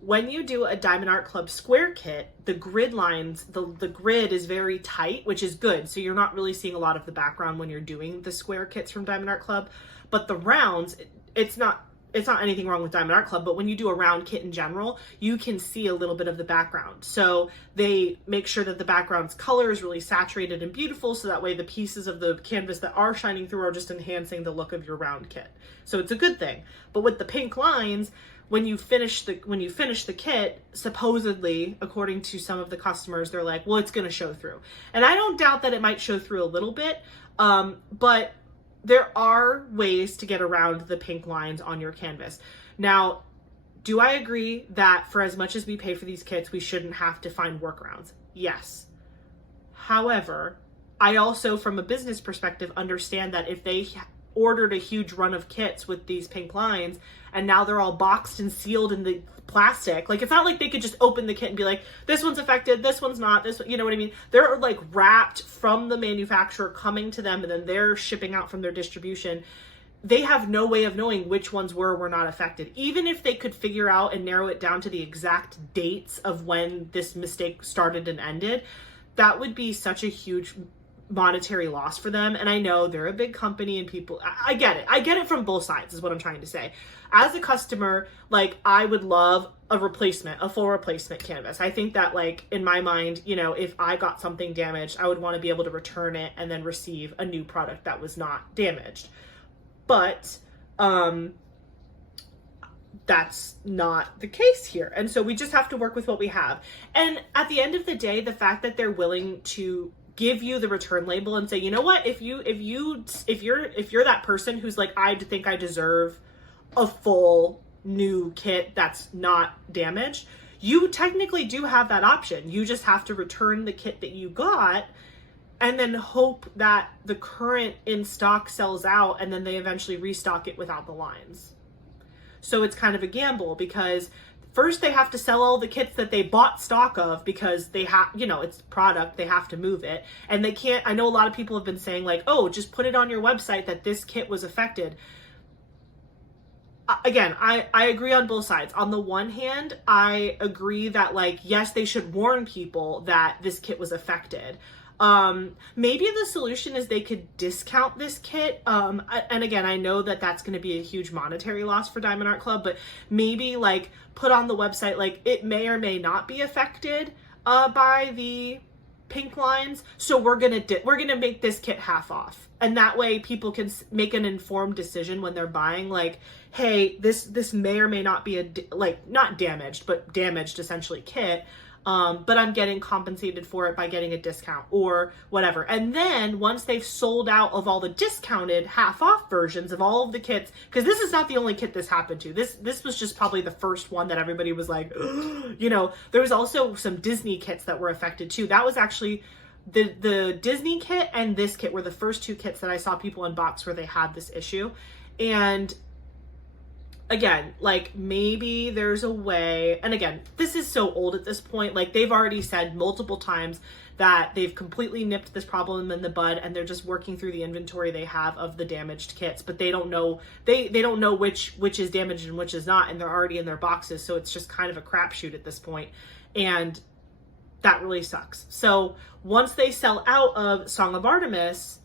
when you do a Diamond Art Club square kit, the grid lines, the grid is very tight, which is good. So you're not really seeing a lot of the background when you're doing the square kits from Diamond Art Club. But the rounds, it's not anything wrong with Diamond Art Club, but when you do a round kit in general, you can see a little bit of the background. So they make sure that the background's color is really saturated and beautiful, so that way the pieces of the canvas that are shining through are just enhancing the look of your round kit. So it's a good thing. But with the pink lines, when you finish the kit, supposedly, according to some of the customers, they're like, well, it's going to show through. And I don't doubt that it might show through a little bit, but there are ways to get around the pink lines on your canvas. Now, do I agree that for as much as we pay for these kits, we shouldn't have to find workarounds? Yes. However, I also, from a business perspective, understand that if they ordered a huge run of kits with these pink lines and now they're all boxed and sealed in the plastic, like it's not like they could just open the kit and be like, this one's affected, this one's not, this, you know what I mean? They're like wrapped from the manufacturer coming to them and then they're shipping out from their distribution. They have no way of knowing which ones were or were not affected. Even if they could figure out and narrow it down to the exact dates of when this mistake started and ended, that would be such a huge monetary loss for them. And I know they're a big company and people, I get it. I get it from both sides is what I'm trying to say. As a customer, like I would love a full replacement canvas. I think that like in my mind, if I got something damaged, I would want to be able to return it and then receive a new product that was not damaged. But that's not the case here. And so we just have to work with what we have. And at the end of the day, the fact that they're willing to give you the return label and say, you know what, if you're that person who's like, I think I deserve a full new kit that's not damaged, you technically do have that option. You just have to return the kit that you got and then hope that the current in stock sells out and then they eventually restock it without the lines. So it's kind of a gamble because first they have to sell all the kits that they bought stock of because they have, you know, it's product, they have to move it. And they can't, I know a lot of people have been saying like, oh, just put it on your website that this kit was affected. Again, I agree on both sides. On the one hand, I agree that like, yes, they should warn people that this kit was affected. Maybe the solution is they could discount this kit. And again, I know that that's going to be a huge monetary loss for Diamond Art Club, but maybe like put on the website, like it may or may not be affected, by the pink lines. So we're going to make this kit half off. And that way people can make an informed decision when they're buying, like, hey, this may or may not be not damaged, but damaged essentially kit. But I'm getting compensated for it by getting a discount or whatever. And then once they've sold out of all the discounted half off versions of all of the kits, because this is not the only kit this happened to. This was just probably the first one that everybody was like, you know, there was also some Disney kits that were affected too. That was actually the Disney kit and this kit were the first two kits that I saw people unbox where they had this issue. And again, like maybe there's a way, and again, this is so old at this point, like they've already said multiple times that they've completely nipped this problem in the bud and they're just working through the inventory they have of the damaged kits, but they don't know, they don't know which is damaged and which is not, and they're already in their boxes, so it's just kind of a crapshoot at this point, and that really sucks. So once they sell out of Song of Artemis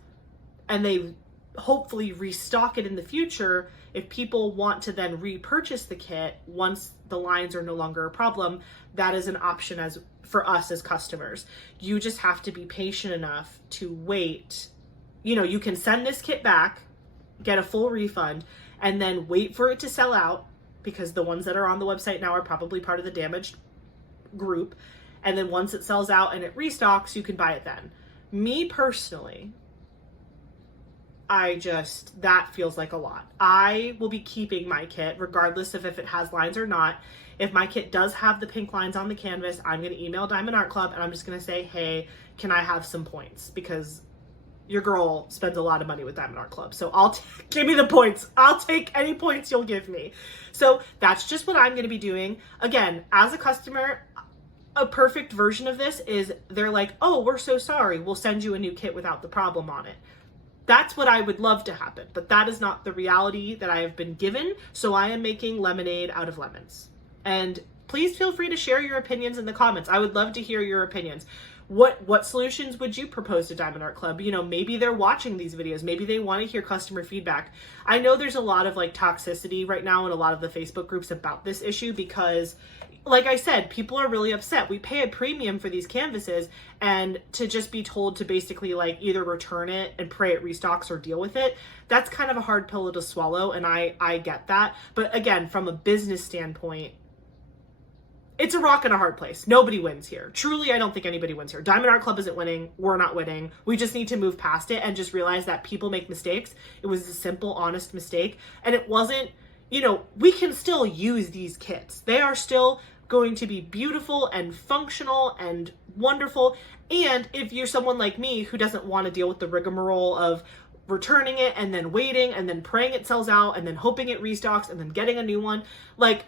and they hopefully restock it in the future, if people want to then repurchase the kit once the lines are no longer a problem, that is an option as for us as customers. You just have to be patient enough to wait. You know, you can send this kit back, get a full refund, and then wait for it to sell out, because the ones that are on the website now are probably part of the damaged group. And then once it sells out and it restocks, you can buy it then. Me personally, that feels like a lot. I will be keeping my kit regardless of if it has lines or not. If my kit does have the pink lines on the canvas, I'm going to email Diamond Art Club and I'm just going to say, hey, can I have some points? Because your girl spends a lot of money with Diamond Art Club. So give me the points. I'll take any points you'll give me. So that's just what I'm going to be doing. Again, as a customer, a perfect version of this is they're like, oh, we're so sorry. We'll send you a new kit without the problem on it. That's what I would love to happen, but that is not the reality that I have been given, so I am making lemonade out of lemons. And please feel free to share your opinions in the comments. I would love to hear your opinions. What solutions would you propose to Diamond Art Club? You know, maybe they're watching these videos. Maybe they want to hear customer feedback. I know there's a lot of like toxicity right now in a lot of the Facebook groups about this issue because, like I said, people are really upset. We pay a premium for these canvases, and to just be told to basically like either return it and pray it restocks or deal with it, that's kind of a hard pill to swallow, and I get that. But again, from a business standpoint, it's a rock and a hard place. Nobody wins here. Truly, I don't think anybody wins here. Diamond Art Club isn't winning. We're not winning. We just need to move past it and just realize that people make mistakes. It was a simple, honest mistake. And it wasn't, you know, we can still use these kits. They are still going to be beautiful and functional and wonderful. And if you're someone like me who doesn't want to deal with the rigmarole of returning it and then waiting and then praying it sells out and then hoping it restocks and then getting a new one, like,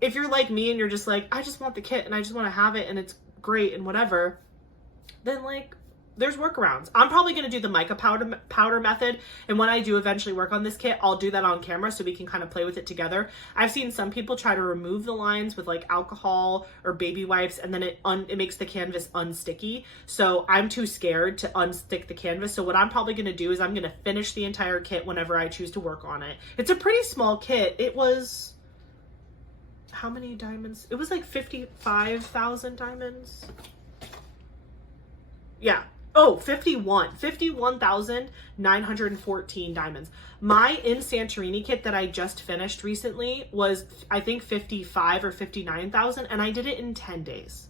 if you're like me and you're just like, I just want the kit and I just want to have it and it's great and whatever, then like, there's workarounds. I'm probably going to do the mica powder method. And when I do eventually work on this kit, I'll do that on camera so we can kind of play with it together. I've seen some people try to remove the lines with like alcohol or baby wipes, and then it makes the canvas unsticky. So I'm too scared to unstick the canvas. So what I'm probably going to do is I'm going to finish the entire kit whenever I choose to work on it. It's a pretty small kit. It was, how many diamonds? It was like 55,000 diamonds. Yeah. Oh, 51,914 diamonds. My in Santorini kit that I just finished recently was, I think, 55 or 59,000, and I did it in 10 days.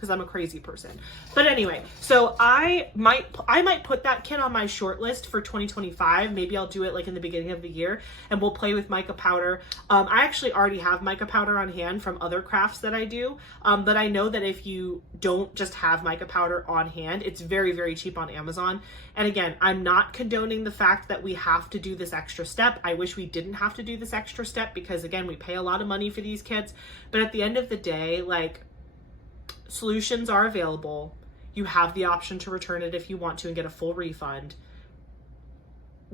because I'm a crazy person. But anyway, so I might put that kit on my short list for 2025. Maybe I'll do it like in the beginning of the year, and we'll play with mica powder. I actually already have mica powder on hand from other crafts that I do, but I know that if you don't just have mica powder on hand, it's very, very cheap on Amazon. And again, I'm not condoning the fact that we have to do this extra step. I wish we didn't have to do this extra step, because again, we pay a lot of money for these kits. But at the end of the day, like, solutions are available. You have the option to return it if you want to and get a full refund.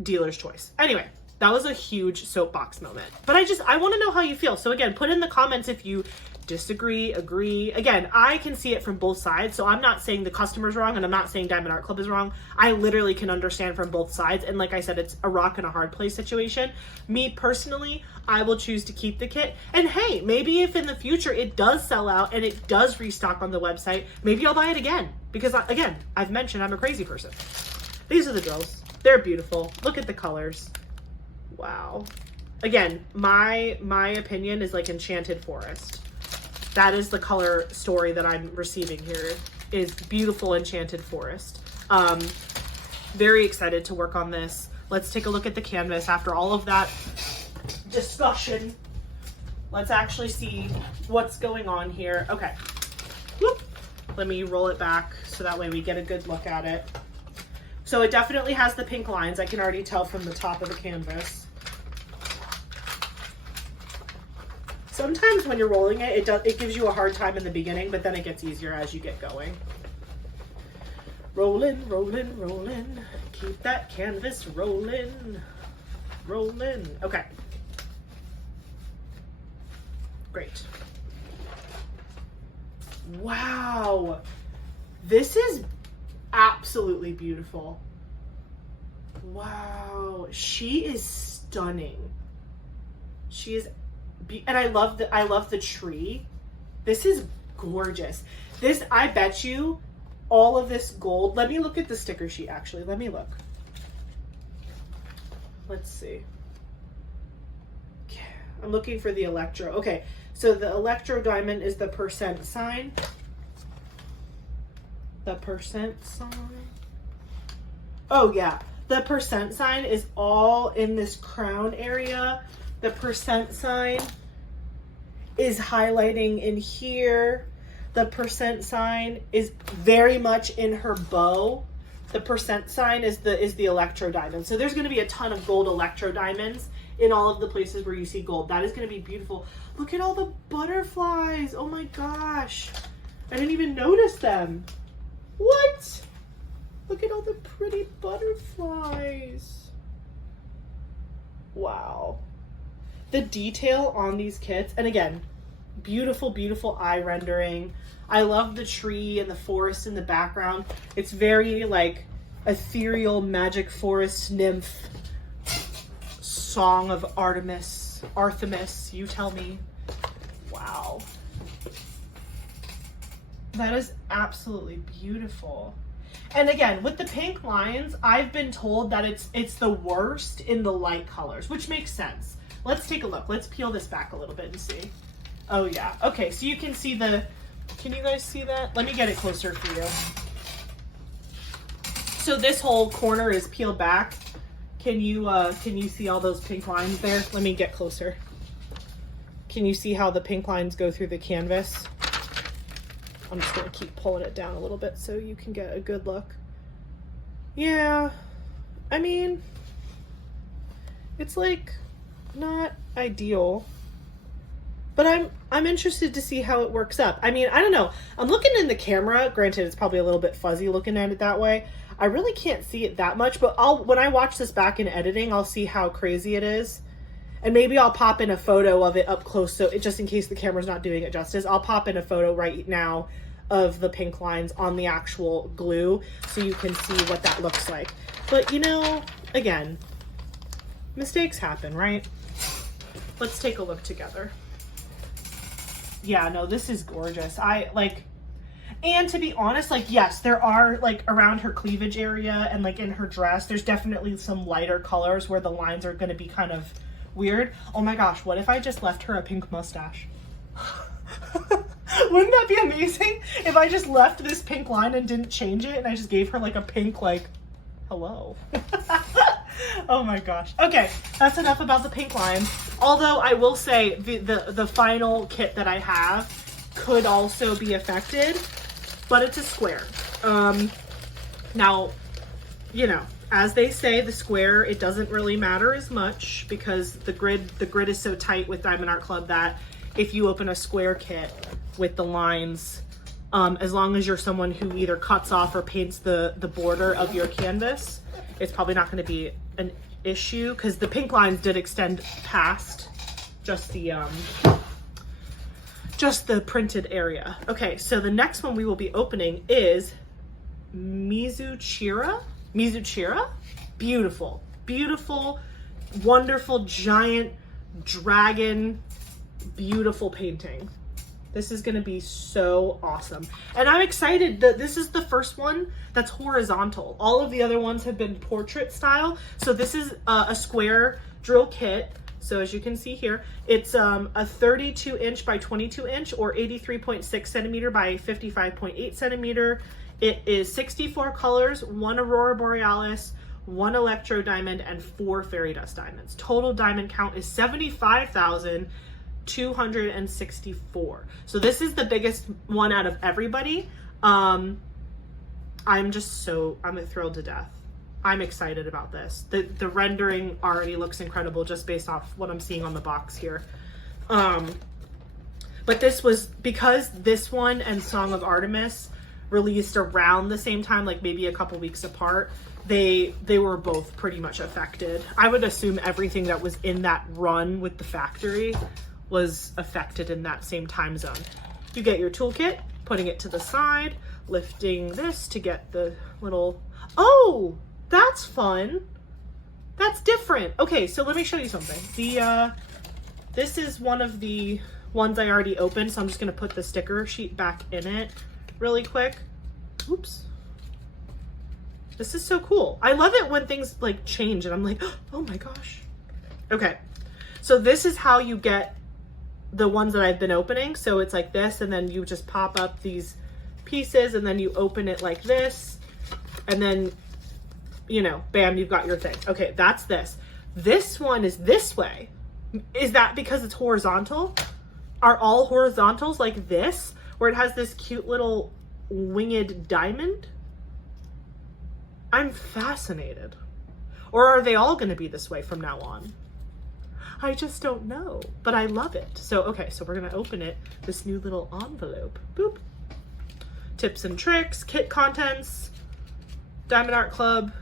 Dealer's choice. Anyway, that was a huge soapbox moment. But I want to know how you feel. So again, put in the comments if you disagree, agree. Again, I can see it from both sides. So I'm not saying the customer's wrong, and I'm not saying Diamond Art Club is wrong. I literally can understand from both sides. And like I said, it's a rock and a hard place situation. Me personally, I will choose to keep the kit. And hey, maybe if in the future it does sell out and it does restock on the website, maybe I'll buy it again. Because again, I've mentioned I'm a crazy person. These are the drills. They're beautiful. Look at the colors. Wow. Again, my opinion is like Enchanted Forest. That is the color story that I'm receiving here, is beautiful Enchanted Forest. Very excited to work on this. Let's take a look at the canvas after all of that discussion. Let's actually see what's going on here. Okay. Whoop. Let me roll it back so that way we get a good look at it. So it definitely has the pink lines. I can already tell from the top of the canvas. Sometimes when you're rolling it, it gives you a hard time in the beginning, but then it gets easier as you get going. Rolling, rolling, rolling. Keep that canvas rolling. Rolling. Okay. Great. Wow. This is absolutely beautiful. Wow. She is stunning. She is, and I love the tree. This is gorgeous. This, I bet you all of this gold. Let me look at the sticker sheet actually. Let me look. Let's see. I'm looking for the electro. Okay, so the electro diamond is the percent sign. The percent sign. Oh yeah, the percent sign is all in this crown area. The percent sign is highlighting in here. The percent sign is very much in her bow. The percent sign is the electro diamond. So there's going to be a ton of gold electro diamonds in all of the places where you see gold. That is going to be beautiful. Look at all the butterflies. Oh my gosh. I didn't even notice them. What? Look at all the pretty butterflies. Wow. The detail on these kits, and again, beautiful, beautiful eye rendering. I love the tree and the forest in the background. It's very like ethereal magic forest nymph. Song of Artemis, you tell me. Wow. That is absolutely beautiful. And again, with the pink lines, I've been told that it's the worst in the light colors, which makes sense. Let's take a look. Let's peel this back a little bit and see. Oh yeah. Okay, so you can see can you guys see that? Let me get it closer for you. So this whole corner is peeled back. Can you see all those pink lines there? Let me get closer. Can you see how the pink lines go through the canvas? I'm just gonna keep pulling it down a little bit so you can get a good look. Yeah, I mean, it's like not ideal, but I'm interested to see how it works up. I mean, I don't know. I'm looking in the camera. Granted, it's probably a little bit fuzzy looking at it that way. I really can't see it that much, but when I watch this back in editing, I'll see how crazy it is. And maybe I'll pop in a photo of it up close, so just in case the camera's not doing it justice, I'll pop in a photo right now of the pink lines on the actual glue so you can see what that looks like. But you know, again, mistakes happen, right? Let's take a look together. Yeah, no, this is gorgeous. And to be honest, like, yes, there are, like, around her cleavage area and, like, in her dress, there's definitely some lighter colors where the lines are going to be kind of weird. Oh my gosh, what if I just left her a pink mustache? Wouldn't that be amazing if I just left this pink line and didn't change it and I just gave her like a pink like hello? Oh my gosh. Okay, that's enough about the pink line. Although I will say the final kit that I have could also be affected, but it's a square. Now, you know, as they say, the square, it doesn't really matter as much because the grid is so tight with Diamond Art Club that if you open a square kit with the lines, as long as you're someone who either cuts off or paints the border of your canvas, it's probably not going to be an issue because the pink lines did extend past just the printed area. Okay, so the next one we will be opening is Mizuchira. Beautiful, beautiful, wonderful, giant dragon, beautiful painting. This is gonna be so awesome. And I'm excited that this is the first one that's horizontal. All of the other ones have been portrait style. So this is a square drill kit. So as you can see here, it's a 32 inch by 22 inch or 83.6 centimeter by 55.8 centimeter. It is 64 colors, 1 Aurora Borealis, 1 Electro Diamond, and 4 Fairy Dust Diamonds. Total diamond count is 75,264. So this is the biggest one out of everybody. I'm thrilled to death. I'm excited about this. The rendering already looks incredible just based off what I'm seeing on the box here. But this was, because this one and Song of Artemis released around the same time, like maybe a couple weeks apart, they were both pretty much affected. I would assume everything that was in that run with the factory was affected in that same time zone. You get your toolkit, putting it to the side, lifting this to get the little, oh, that's fun. That's different. Okay, so let me show you something. This is one of the ones I already opened, so I'm just gonna put the sticker sheet back in it really quick. Oops. This is so cool. I love it when things like change and I'm like, oh my gosh. Okay, so this is how you get the ones that I've been opening. So it's like this, and then you just pop up these pieces and then you open it like this, and then, you know, bam, you've got your thing. Okay, that's this. This one is this way. Is that because it's horizontal? Are all horizontals like this, where it has this cute little winged diamond? I'm fascinated. Or are they all going to be this way from now on? I just don't know, but I love it. So, okay, so we're going to open it, this new little envelope. Boop. Tips and tricks, kit contents, Diamond Art Club,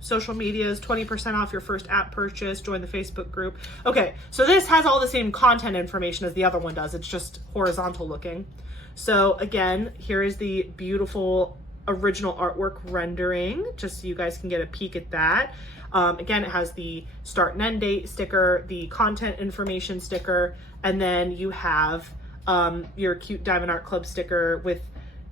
social medias, 20% off your first app purchase, join the Facebook group. Okay, so this has all the same content information as the other one does. It's just horizontal looking. So again, here is the beautiful original artwork rendering, just so you guys can get a peek at that. Again, it has the start and end date sticker, the content information sticker, and then you have your cute Diamond Art Club sticker with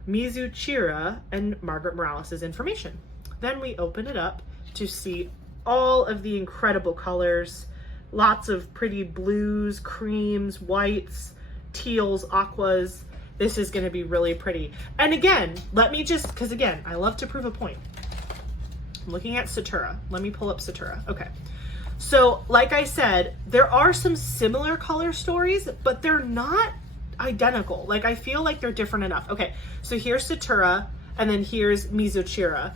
Mizuchira and Margaret Morales' information. Then we open it up to see all of the incredible colors, lots of pretty blues, creams, whites, teals, aquas. This is going to be really pretty. And again, let me just, because again, I love to prove a point. I'm looking at Satura. Let me pull up Satura. Okay. So like I said, there are some similar color stories, but they're not identical. Like I feel like they're different enough. Okay. So here's Satura, and then here's Mizuchira.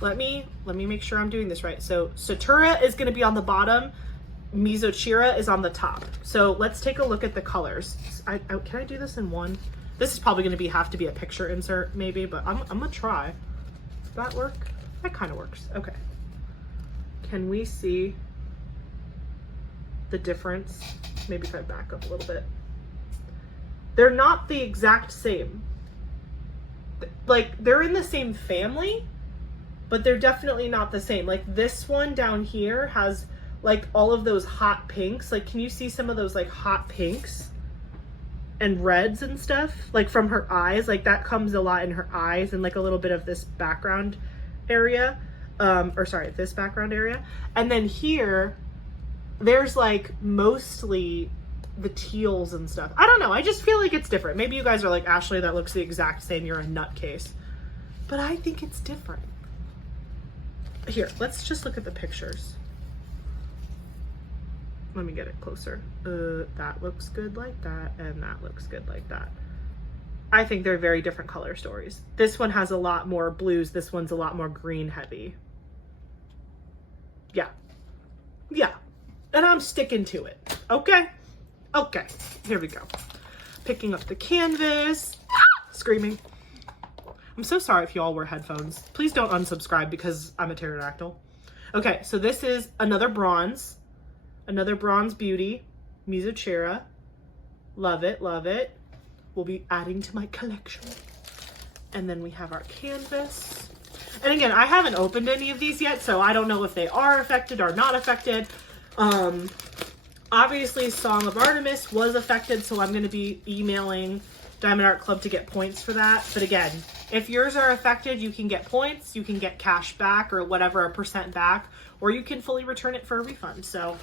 Let me make sure I'm doing this right. So Satura is going to be on the bottom. Mizuchira is on the top. So let's take a look at the colors. Can I do this in one? This is probably going to have to be a picture insert maybe, but I'm going to try. Does that work? That kind of works. Okay. Can we see the difference? Maybe if I back up a little bit. They're not the exact same. Like they're in the same family, but they're definitely not the same. Like this one down here has like all of those hot pinks. Like, can you see some of those like hot pinks and reds and stuff? Like from her eyes, like that comes a lot in her eyes, and like a little bit of this background area. This background area. And then here, there's like mostly the teals and stuff. I don't know. I just feel like it's different. Maybe you guys are like, Ashley, that looks the exact same. You're a nutcase. But I think it's different. Here, let's just look at the pictures. Let me get it closer. That looks good like that, and that looks good like that. I think they're very different color stories. This one has a lot more blues. This one's a lot more green heavy. Yeah. Yeah. And I'm sticking to it. Okay? Okay. Here we go. Picking up the canvas. Screaming. I'm so sorry if you all wear headphones. Please don't unsubscribe because I'm a pterodactyl. Okay, so this is another bronze. Another bronze beauty. Mizuchira. Love it, love it. We'll be adding to my collection. And then we have our canvas. And again, I haven't opened any of these yet, so I don't know if they are affected or not affected. Obviously, Song of Artemis was affected, so I'm going to be emailing Diamond Art Club to get points for that. But again, if yours are affected, you can get points, you can get cash back or whatever, a % back, or you can fully return it for a refund. So,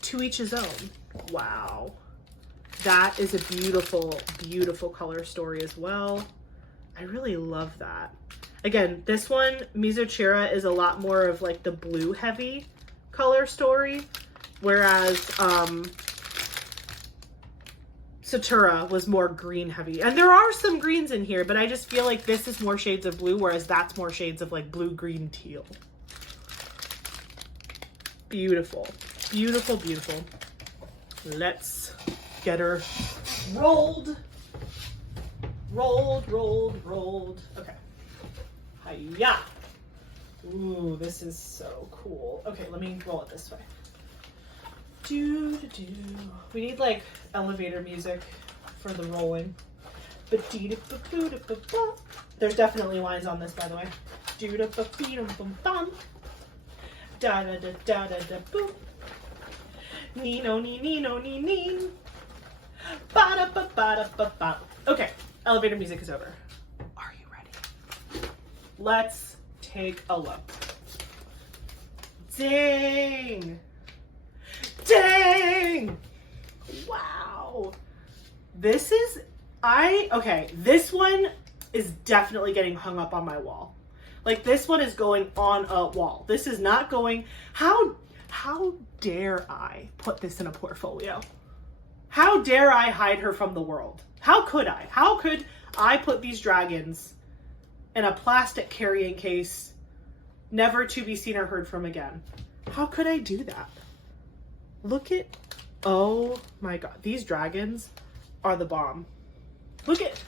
to each his own. Wow. That is a beautiful, beautiful color story as well. I really love that. Again, this one, Mizuchira, is a lot more of like the blue heavy color story, whereas Satura was more green heavy. And there are some greens in here, but I just feel like this is more shades of blue, whereas that's more shades of like blue, green, teal. Beautiful, beautiful, beautiful. Let's get her rolled. Rolled. Okay. Hiya. Ooh, this is so cool. Okay, let me roll it this way. We need like elevator music for the rolling. There's definitely lines on this, by the way. Da da da da da da boom. Nino nino nino. Ba da ba ba da ba ba. Okay, elevator music is over. Are you ready? Let's take a look. Dang! Dang! Wow! This is, okay, this one is definitely getting hung up on my wall. Like, this one is going on a wall. This is not going, how dare I put this in a portfolio? How dare I hide her from the world? How could I? How could I put these dragons in a plastic carrying case, never to be seen or heard from again? How could I do that? Look at, oh my god, these dragons are the bomb. Look at,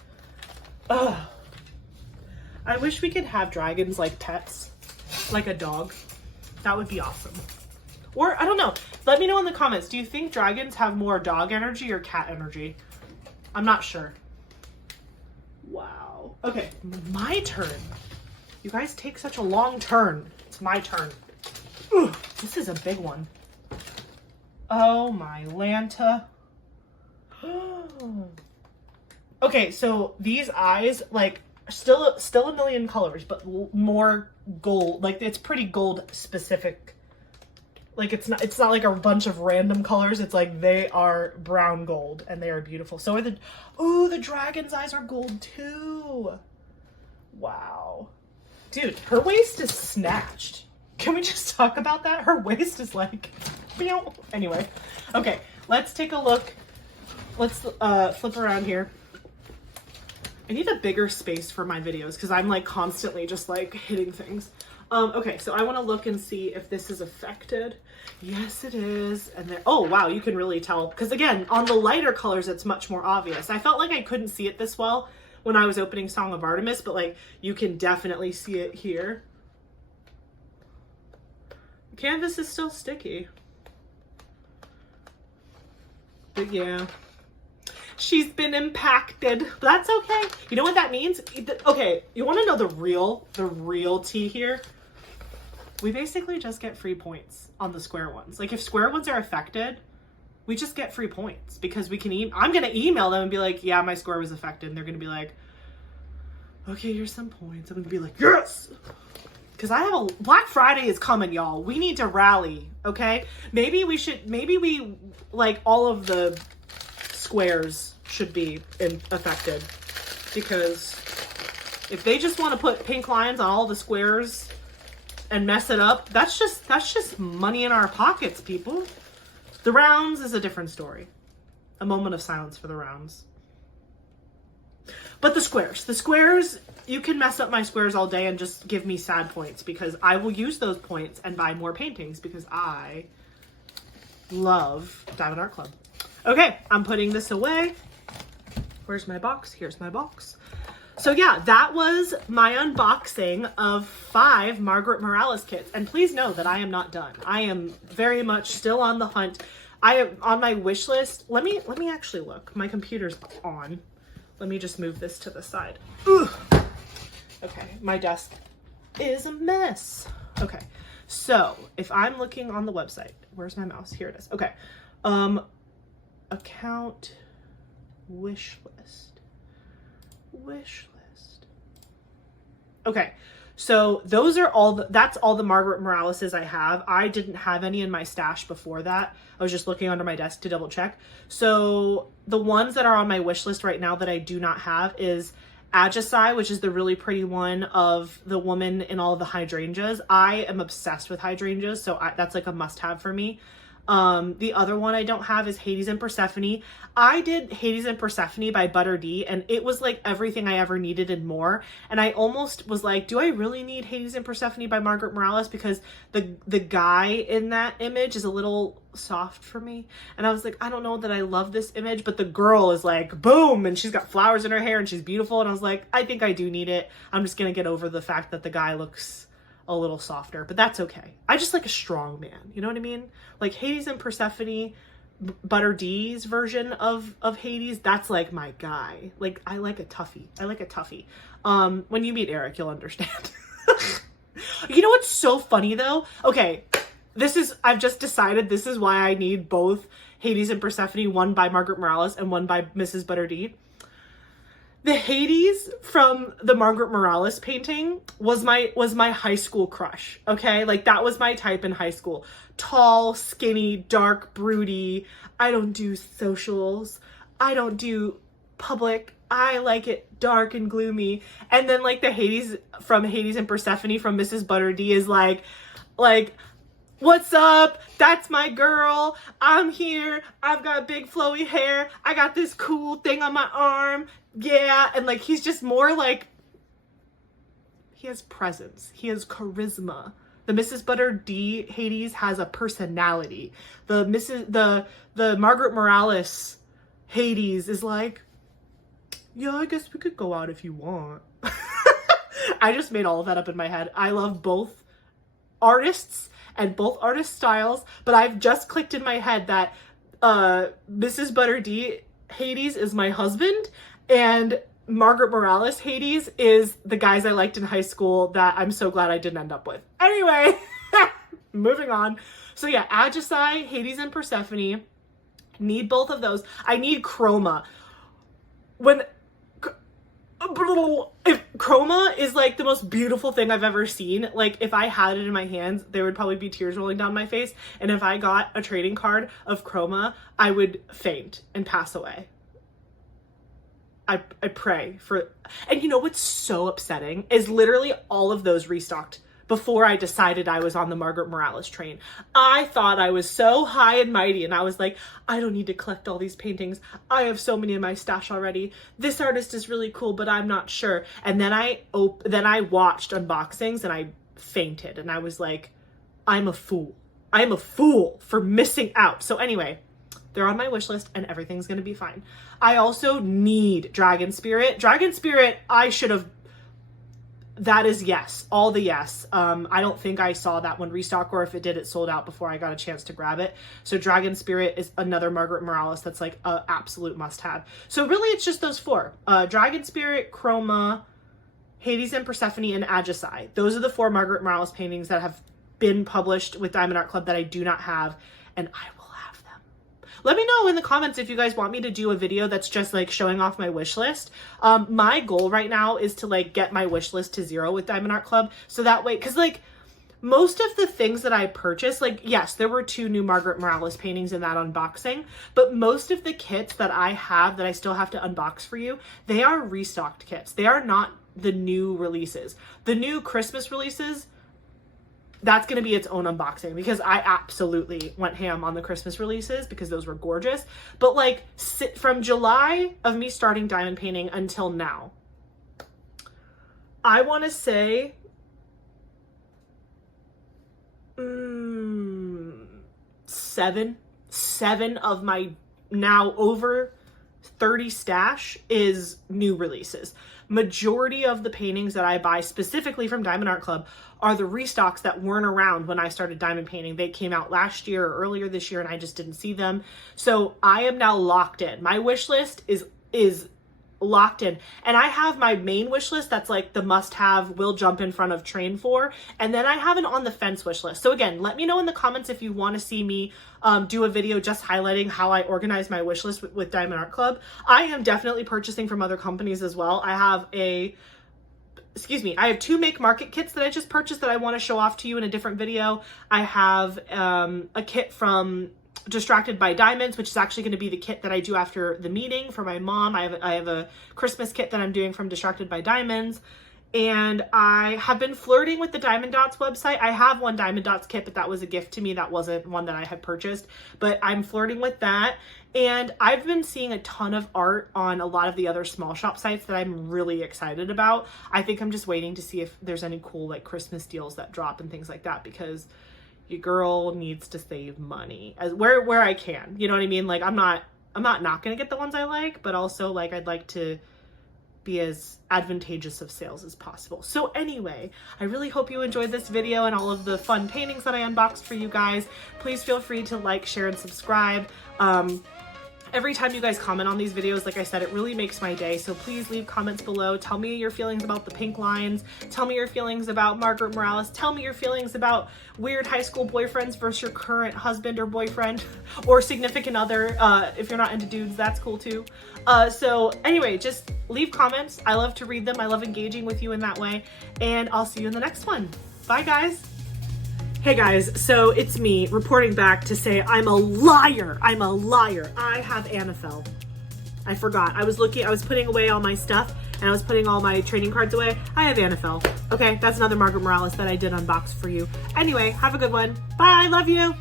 I wish we could have dragons like pets, like a dog. That would be awesome. Or, I don't know. Let me know in the comments. Do you think dragons have more dog energy or cat energy? I'm not sure. Wow. Okay, my turn. You guys take such a long turn. It's my turn. Ugh, this is a big one. Oh my Lanta. Okay, so these eyes, like, still a million colors, but more gold. Like, it's pretty gold specific. Like, it's not like a bunch of random colors. It's like they are brown gold and they are beautiful. So are the dragon's eyes are gold too. Wow. Dude, her waist is snatched. Can we just talk about that? Her waist is like, anyway. Okay, let's take a look. Let's flip around here. I need a bigger space for my videos because I'm like constantly just like hitting things. Okay, so I want to look and see if this is affected. Yes, it is. And then, oh wow, you can really tell. Because again, on the lighter colors, it's much more obvious. I felt like I couldn't see it this well when I was opening Song of Artemis, but like you can definitely see it here. The canvas is still sticky. But yeah. She's been impacted. But that's okay. You know what that means? Okay, you want to know the real tea here? We basically just get free points on the square ones. Like, if square ones are affected, we just get free points because we can I'm going to email them and be like, yeah, my score was affected. And they're going to be like, okay, here's some points. I'm going to be like, yes! because Black Friday is coming, y'all. We need to rally, okay? Maybe we like all of the squares should be affected, because if they just want to put pink lines on all the squares and mess it up, that's just money in our pockets, people. The rounds is a different story. A moment of silence for the rounds. But the squares, you can mess up my squares all day and just give me sad points, because I will use those points and buy more paintings, because I love Diamond Art Club. Okay, I'm putting this away. Where's my box? Here's my box. So yeah, that was my unboxing of 5 Margaret Morales kits. And please know that I am not done. I am very much still on the hunt. I am on my wish list. Let me actually look. My computer's on. Let me just move this to the side. Ugh. Okay, my desk is a mess. Okay, so if I'm looking on the website, where's my mouse? Here it is. Okay, account wish list. Okay, so those are all that's all the Margaret Moraleses I have. I didn't have any in my stash before that. I was just looking under my desk to double check. So the ones that are on my wish list right now that I do not have is Agisai, which is the really pretty one of the woman in all of the hydrangeas. I am obsessed with hydrangeas, so that's like a must-have for me. The other one I don't have is Hades and Persephone. I did Hades and Persephone by Butter D, and it was like everything I ever needed and more. And I almost was like, do I really need Hades and Persephone by Margaret Morales? Because the guy in that image is a little soft for me. And I was like, I don't know that I love this image, but the girl is like, boom, and she's got flowers in her hair and she's beautiful. And I was like, I think I do need it. I'm just gonna get over the fact that the guy looks a little softer, but that's okay. I just like a strong man, you know what I mean? Like Hades and Persephone, Butter D's version of Hades, that's like my guy. Like I like a toughie. When you meet Eric, you'll understand. You know what's so funny though? Okay, I've just decided this is why I need both Hades and Persephone, one by Margaret Morales and one by Mrs. Butter D. The Hades from the Margaret Morales painting was my high school crush, okay? Like, that was my type in high school. Tall, skinny, dark, broody. I don't do socials. I don't do public. I like it dark and gloomy. And then, like, the Hades from Hades and Persephone from Mrs. Butter D is like, what's up? That's my girl. I'm here. I've got big flowy hair. I got this cool thing on my arm. Yeah, and like he's just more like, he has presence, he has charisma. The Mrs. Butter D Hades has a personality. The Margaret Morales Hades is like, yeah, I guess we could go out if you want. I just made all of that up in my head. I love both artists and both artist styles, but I've just clicked in my head that Mrs. Butter D Hades is my husband, and Margaret Morales Hades is the guys I liked in high school that I'm so glad I didn't end up with. Anyway, moving on. So yeah, Agisai, Hades, and Persephone. Need both of those. I need chroma. If chroma is like the most beautiful thing I've ever seen, like if I had it in my hands, there would probably be tears rolling down my face. And if I got a trading card of chroma, I would faint and pass away. I pray for, and you know what's so upsetting is literally all of those restocked before I decided I was on the Margaret Morales train. I thought I was so high and mighty, and I was like, I don't need to collect all these paintings. I have so many in my stash already. This artist is really cool, but I'm not sure. And then I watched unboxings and I fainted, and I was like, I'm a fool. I'm a fool for missing out. So anyway, they're on my wish list and everything's gonna be fine. I also need Dragon Spirit. Dragon Spirit, that is yes, all the yes. I don't think I saw that one restock, or if it did, it sold out before I got a chance to grab it. So Dragon Spirit is another Margaret Morales that's like an absolute must-have. So really it's just those 4. Dragon Spirit, Chroma, Hades and Persephone, and Agisai. Those are the 4 Margaret Morales paintings that have been published with Diamond Art Club that I do not have, and I will have them. Let me know in the comments if you guys want me to do a video that's just like showing off my wish list. My goal right now is to like get my wish list to 0 with Diamond Art Club. So that way, cause like most of the things that I purchased, like yes, there were 2 new Margaret Morales paintings in that unboxing, but most of the kits that I have that I still have to unbox for you, they are restocked kits. They are not the new releases. The new Christmas releases, that's going to be its own unboxing because I absolutely went ham on the Christmas releases because those were gorgeous. But like from July of me starting diamond painting until now, I want to say seven of my now over 30 stash is new releases. Majority of the paintings that I buy specifically from Diamond Art Club are the restocks that weren't around when I started diamond painting. They came out last year or earlier this year and I just didn't see them. So I am now locked in. My wish list is locked in. And I have my main wish list that's like the must-have, will jump in front of train for. And then I have an on the fence wish list. So again, let me know in the comments if you want to see me do a video just highlighting how I organize my wish list with Diamond Art Club. I am definitely purchasing from other companies as well. I have 2 Make Market kits that I just purchased that I want to show off to you in a different video. I have a kit from Distracted by Diamonds, which is actually going to be the kit that I do after the meeting for my mom. I have a Christmas kit that I'm doing from Distracted by Diamonds. And I have been flirting with the Diamond Dots website. I have one Diamond Dots kit, but that was a gift to me. That wasn't one that I had purchased, but I'm flirting with that. And I've been seeing a ton of art on a lot of the other small shop sites that I'm really excited about. I think I'm just waiting to see if there's any cool like Christmas deals that drop and things like that, because your girl needs to save money as where I can, you know what I mean? Like I'm not gonna get the ones I like, but also like I'd like to be as advantageous of sales as possible. So anyway, I really hope you enjoyed this video and all of the fun paintings that I unboxed for you guys. Please feel free to like, share, and subscribe. Every time you guys comment on these videos, like I said, it really makes my day. So please leave comments below. Tell me your feelings about the pink lines. Tell me your feelings about Margaret Morales. Tell me your feelings about weird high school boyfriends versus your current husband or boyfriend or significant other. If you're not into dudes, that's cool too. So anyway, just leave comments. I love to read them. I love engaging with you in that way. And I'll see you in the next one. Bye, guys. Hey guys, so it's me reporting back to say I'm a liar. I'm a liar. I have Anafel. I forgot. I was putting away all my stuff and I was putting all my trading cards away. I have Anafel. Okay, that's another Margaret Morales that I did unbox for you. Anyway, have a good one. Bye, love you.